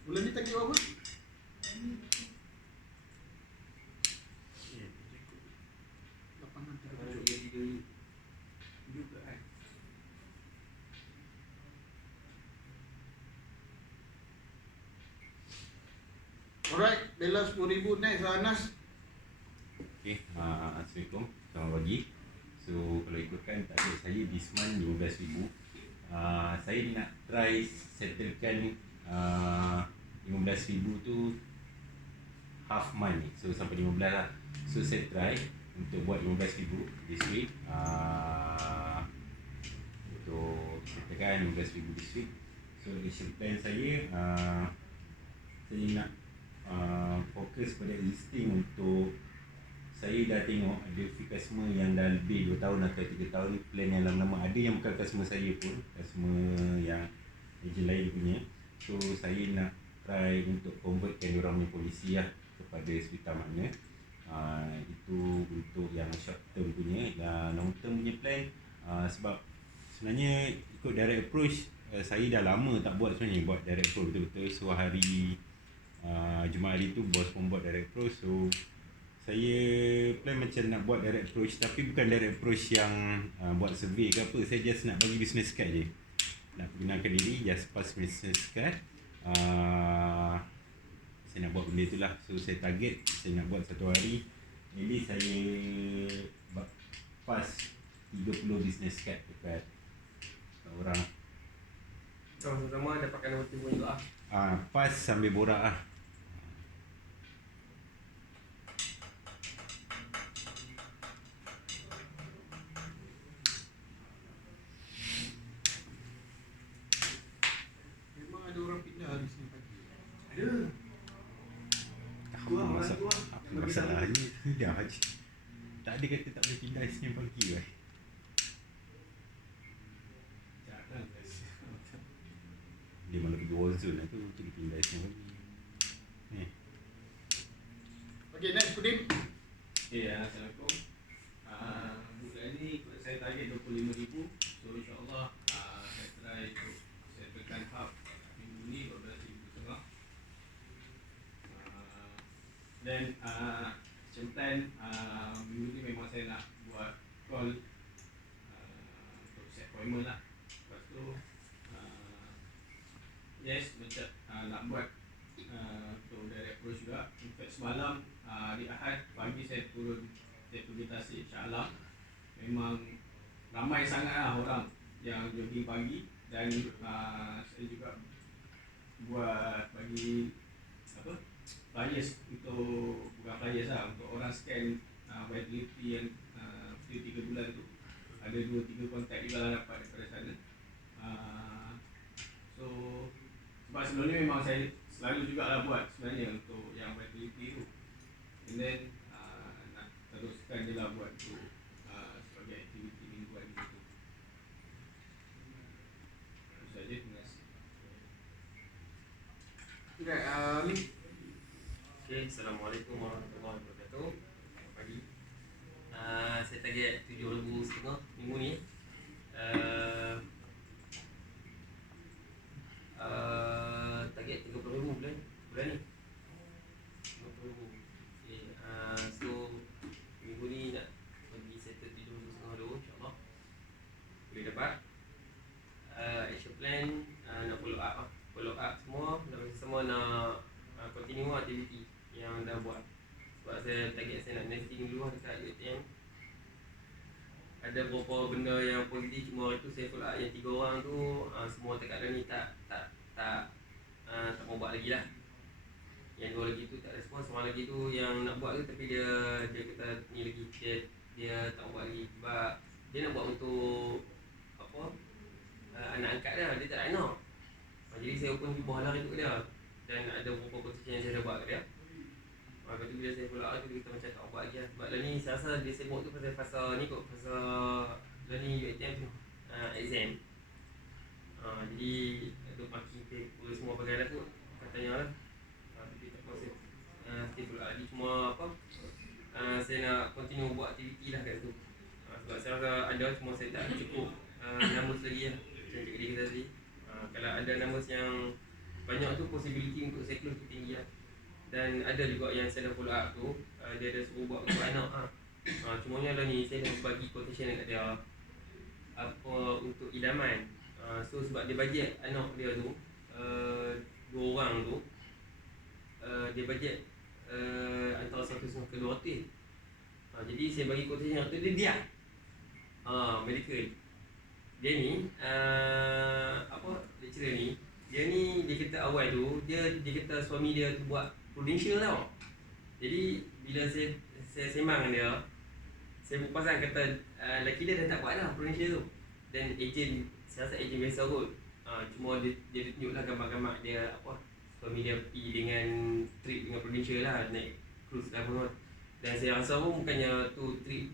Bulan ni target berapa? Alright, Bella 10,000 next Anas. Okay, Assalamualaikum, selamat pagi. So kalau ikutkan target saya this month 15,000. Saya nak try settlekan 15,000 tu half month ni. So sampai 15 lah. So saya try untuk buat 15,000 this week. Untuk settlekan 15,000 this week. So action plan saya saya nak fokus pada existing. Untuk saya dah tengok ada few customer yang dah lebih 2 tahun atau 3 tahun plan yang lama-lama. Ada yang bukan customer saya pun, customer yang agent lain punya. So saya nak try untuk convertkan diorang punya polisi lah kepada sekitar mana. Itu untuk yang short term punya. Dan long term punya plan, sebab sebenarnya ikut direct approach, saya dah lama tak buat sebenarnya, buat direct approach betul-betul. So hari Jumaat hari tu bos pun buat direct approach. So saya plan macam nak buat direct approach, tapi bukan direct approach yang buat survey ke apa. Saya just nak bagi business card je, nak perkenalkan diri, just pass business card. Saya nak buat benda tu lah. So saya target, saya nak buat satu hari jadi saya pass 30 business card dekat orang. Sama-sama dapatkan nombor telefon juga Pass sambil borak lah. Memang ada orang pindah hari Senin pagi. Ada. Apa masalahnya? Dah je. Tak ada kata tak boleh pindah Isnin pagi lah. Jarang guys. Dia malah pergi war zone lah tu, dia pindah Isnin pagi. Okey, next Kudim. Okay, Assalamualaikum. Bulan ni saya target 25,000. So insyaAllah saya try untuk settlekan hub minggu ni 12,500. Dan macam plan minggu ni memang saya nak buat call untuk set appointment lah. Lepas tu yes, macam nak buat untuk direct approach juga. In fact semalam hari Ahad pagi saya turun pergi Tasik insyaAllah. Memang ramai sangat lah orang yang jogging pagi. Dan saya juga buat bagi flyers untuk, bukan flyers lah, untuk orang scan vitality yang 3 bulan tu. Ada 2-3 kontak juga lah dapat daripada sana. So sebab sebelum ni memang saya selalu juga lah buat sebenarnya untuk yang vitality tu. And then nak teruskan je lah buat tu sebagai aktiviti mingguan gitu. Itu saja, terima kasih. Okay, ni. Okay, Assalamualaikum warahmatullahi wabarakatuh. Selamat pagi. Saya target 7,500 minggu ni. Target 30,000 bulan ni. 30,000. Okay, so minggu ni nak bagi settle 7,500 dulu, insyaAllah boleh dapat. Action plan nak follow up semua, dan semua nak continue aktiviti yang dah buat. Sebab saya target saya nak nesting dulu dekat UiTM. Ada beberapa benda yang positif, cuma hari tu saya follow up yang 3 orang tu semua dekat dah ni tak mau buat lagi lah. Yang 2 lagi tu tak respon, sama lagi tu yang nak buat tu tapi dia kata ni lagi dia tak mau buat lagi sebab dia nak buat untuk anak angkat dia tak nak. Jadi saya open di bawah lah itu ke dia. Dan ada beberapa quotation yang saya dah buat ke dia. Lepas tu bila saya follow up tu dia kata macam tak buat lagi lah. Sebab lah ni saya rasa dia sibuk tu pasal fasa ni kot, fasa lah ni UiTM tu exam. Jadi ada parking paper semua bagai dah tu katanya lah. Tapi tak tahu saya follow up lagi, cuma saya nak continue buat aktiviti lah kat situ. Sebab saya rasa ada, cuma saya tak cukup numbers lagi lah. Macam cakap dia kata tadi, kalau ada numbers yang banyak tu possibility untuk saya close tu tinggi lah. Dan ada juga yang saya dah follow up tu, dia ada suruh buat untuk anak cumanya lah ni saya dah bagi quotation dekat dia apa untuk idaman. So sebab dia bajet anak dia tu 2 orang tu dia bajet antara 100 ke 200. Jadi saya bagi quotation tu dia medical. Dia ni lecturer ni, dia kata awal tu dia kata suami dia tu buat prudential tau. Jadi bila saya sembang dengan dia, saya berpasan kata lelaki dia dah tak buat dah prudential tu. Dan ejen, saya rasa ejen biasa kot. Cuma dia tunjuklah gambar-gambar dia suami dia pergi dengan trip dengan prudential lah, naik cruise lah pun. Dan saya rasa pun bukannya tu trip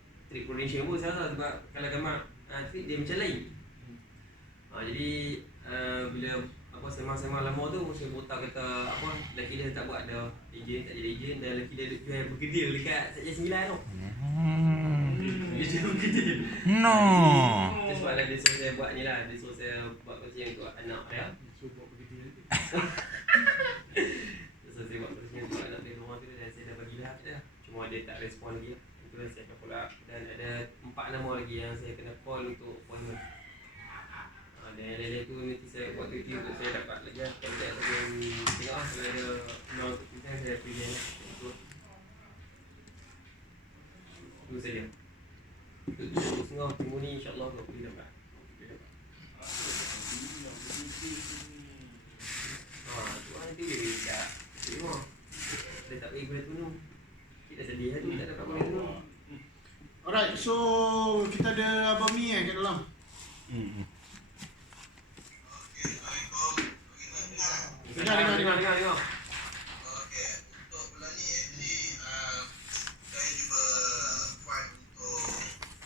prudential pun saya rasa, sebab kalau gambar trip dia macam lain. Jadi bila sembang-sembang lama tu saya beritahu kata lelaki dia tak buat dah ejen, tak jadi ejen, dan lelaki dia jual bergedil dekat Sekjen 9 tu. Dia kerja. No. Itu sebablah dia suruh saya buat ni lah. Dia suruh saya buat coaching untuk anak dia. So buat begitu nanti. Dia suruh saya buat coaching untuk anak dia rumah tu. Dan saya dah bagi dah dah. Cuma dia tak respon lagi. Itu yang saya akan follow up. Dan ada 4 nama lagi yang saya kena call untuk appointment. Dan yang lain tu nanti saya buat review untuk saya dapat lagi lah. Kalau saya tengok lah. Kalau ada peluang untuk kita, saya present lah. Itu saja. Untuk setengah minggu ni insyaAllah aku boleh dapat. Tu lah nanti dia tak tengok. Dia tak bagi boleh tunu. Kita sedih lah tu tak dapat boleh tunu. Alright, so kita ada Abang Mi kat dalam. Dengar. Okey, untuk bulan ni actually saya cuba fight untuk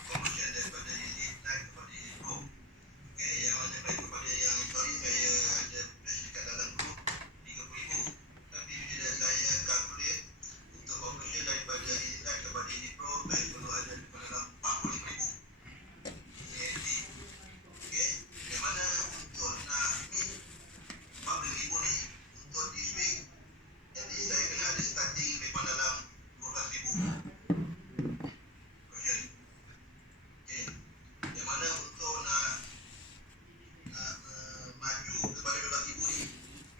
promotion daripada Elite naik kepada Elite Pro. Okey, yang mana baik kepada yang sorry saya ada pressure kat dalam group 30,000. Tapi bila saya calculate untuk promotion daripada Elite naik kepada Elite Pro, saya perlu ada dalam 40,000. Okey, yang mana untuk nak meet 40,000 ni untuk this week, at least saya kena ada starting lebih dalam 12,000. Okay. Okay. Yang mana untuk nak maju kepada 12,000 ni,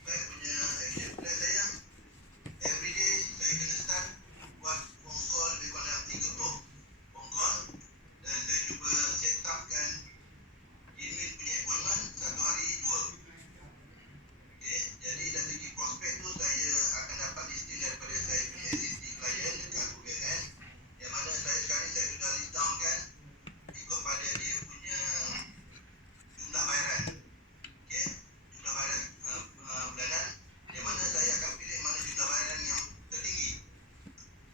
saya punya action plan saya, everyday saya kena start buat phone call lebih dalam 30 phone call, dan saya cuba set upkan email punya appointment satu hari 2. Okay, jadi dari segi prospek tu saya akan dapat listing daripada saya punya existing client dekat Google Ads, yang mana saya sekarang saya sudah list down kan ikut pada dia punya jumlah bayaran. Okay, jumlah bayaran bulanan, yang mana saya akan pilih mana jumlah bayaran yang tertinggi.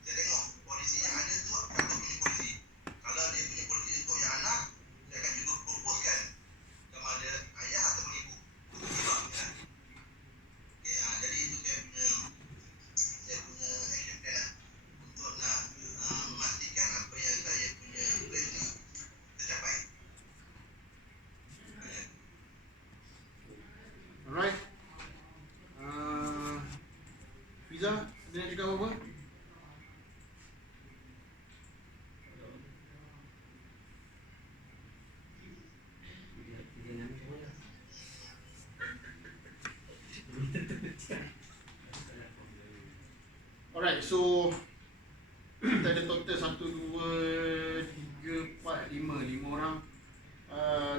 Saya tengok polisi yang ada tu apa punya polisi. Kalau dia punya polisi untuk yang anak, saya akan cuba proposekan kepada ayah ataupun ibu untuk tiba ya. Okay, jadi itu saya punya action plan lah untuk nak memastikan apa yang saya punya plan ni tercapai. Alright. Fiza, ada nak cakap apa? Alright, so kita ada total 1, 2, 3, 4, 5 orang.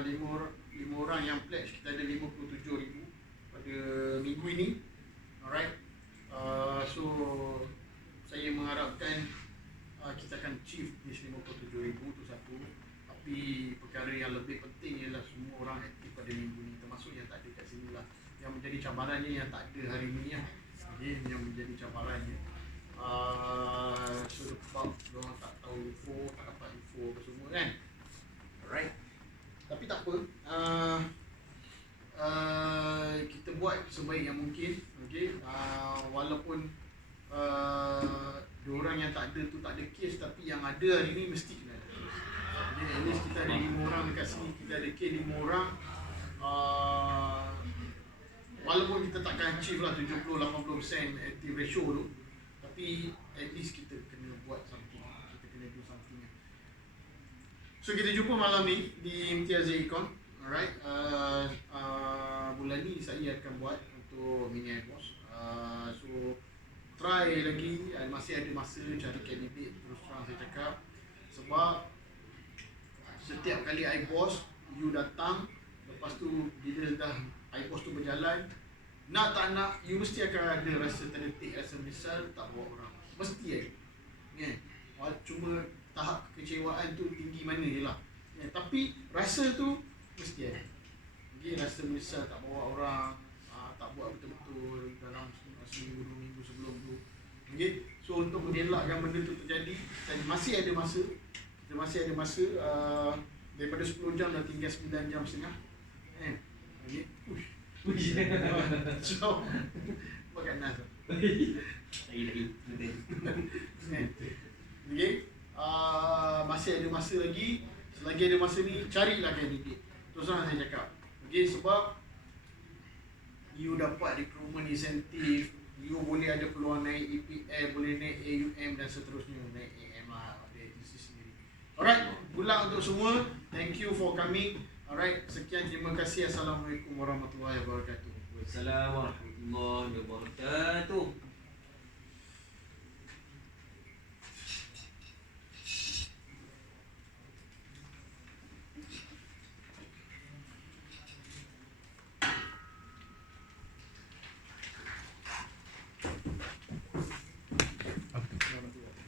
5 orang yang pledge. Kita ada 57,000 pada minggu ini. Alright. So saya mengharapkan kita akan achieve di 57,000 tu satu. Tapi perkara yang lebih penting ialah semua orang aktif pada minggu ni, termasuk yang tak ada kat sini lah. Yang menjadi cabarannya yang tak ada hari ni lah. Okay, yang menjadi cabarannya. So sebab diorang tak tahu info, tak dapat info apa semua kan. Alright. Tapi tak apa. Kita buat sebaik yang mungkin. Okay. Walaupun diorang yang tak ada tu tak ada kes, tapi yang ada hari ni mesti kena ada. Okay, at least kita ada 5 orang dekat sini, kita ada kes 5 orang. Walaupun kita takkan achieve lah 70-80% active ratio tu, tapi at least kita kena buat something. Kita kena do something. So kita jumpa malam ni di Imtiaz Econ. Alright. Bulan ni saya akan buat untuk mini iBoss. So try lagi, masih ada masa cari candidate, terus terang saya cakap. Sebab setiap kali iBoss you datang, lepas tu bila dah iBoss tu berjalan, nak tak nak, you mesti akan ada rasa terdetik, rasa menyesal tak bawa orang. Mesti kan? Cuma tahap kekecewaan tu tinggi mana je lah. Tapi rasa tu mesti ada. Okay, rasa menyesal tak bawa orang, tak buat betul-betul dalam seminggu 2 minggu sebelum tu. Okay? So untuk mengelakkan benda tu terjadi, kita masih ada masa. Kita masih ada masa. Daripada 10 jam dah tinggal 9 jam setengah. Okay? So makan nas. Okay. masih ada masa lagi. Selagi ada masa ni, carilah candidate. Terus terang saya cakap. Okay, sebab you dapat recruitment incentive, you boleh ada peluang naik EPL, boleh naik AUM dan seterusnya, naik AM lah, ada agency sendiri. Alright, good luck untuk semua. Thank you for coming. Alright, sekian, terima kasih. Assalamualaikum warahmatullahi wabarakatuh. Wassalamualaikum warahmatullahi wabarakatuh.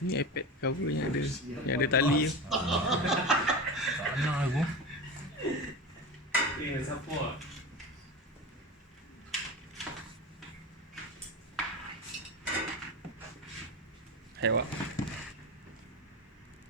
Ni iPad cover yang ada tali tu. Tak nak aku. Dengan support. Hai awak.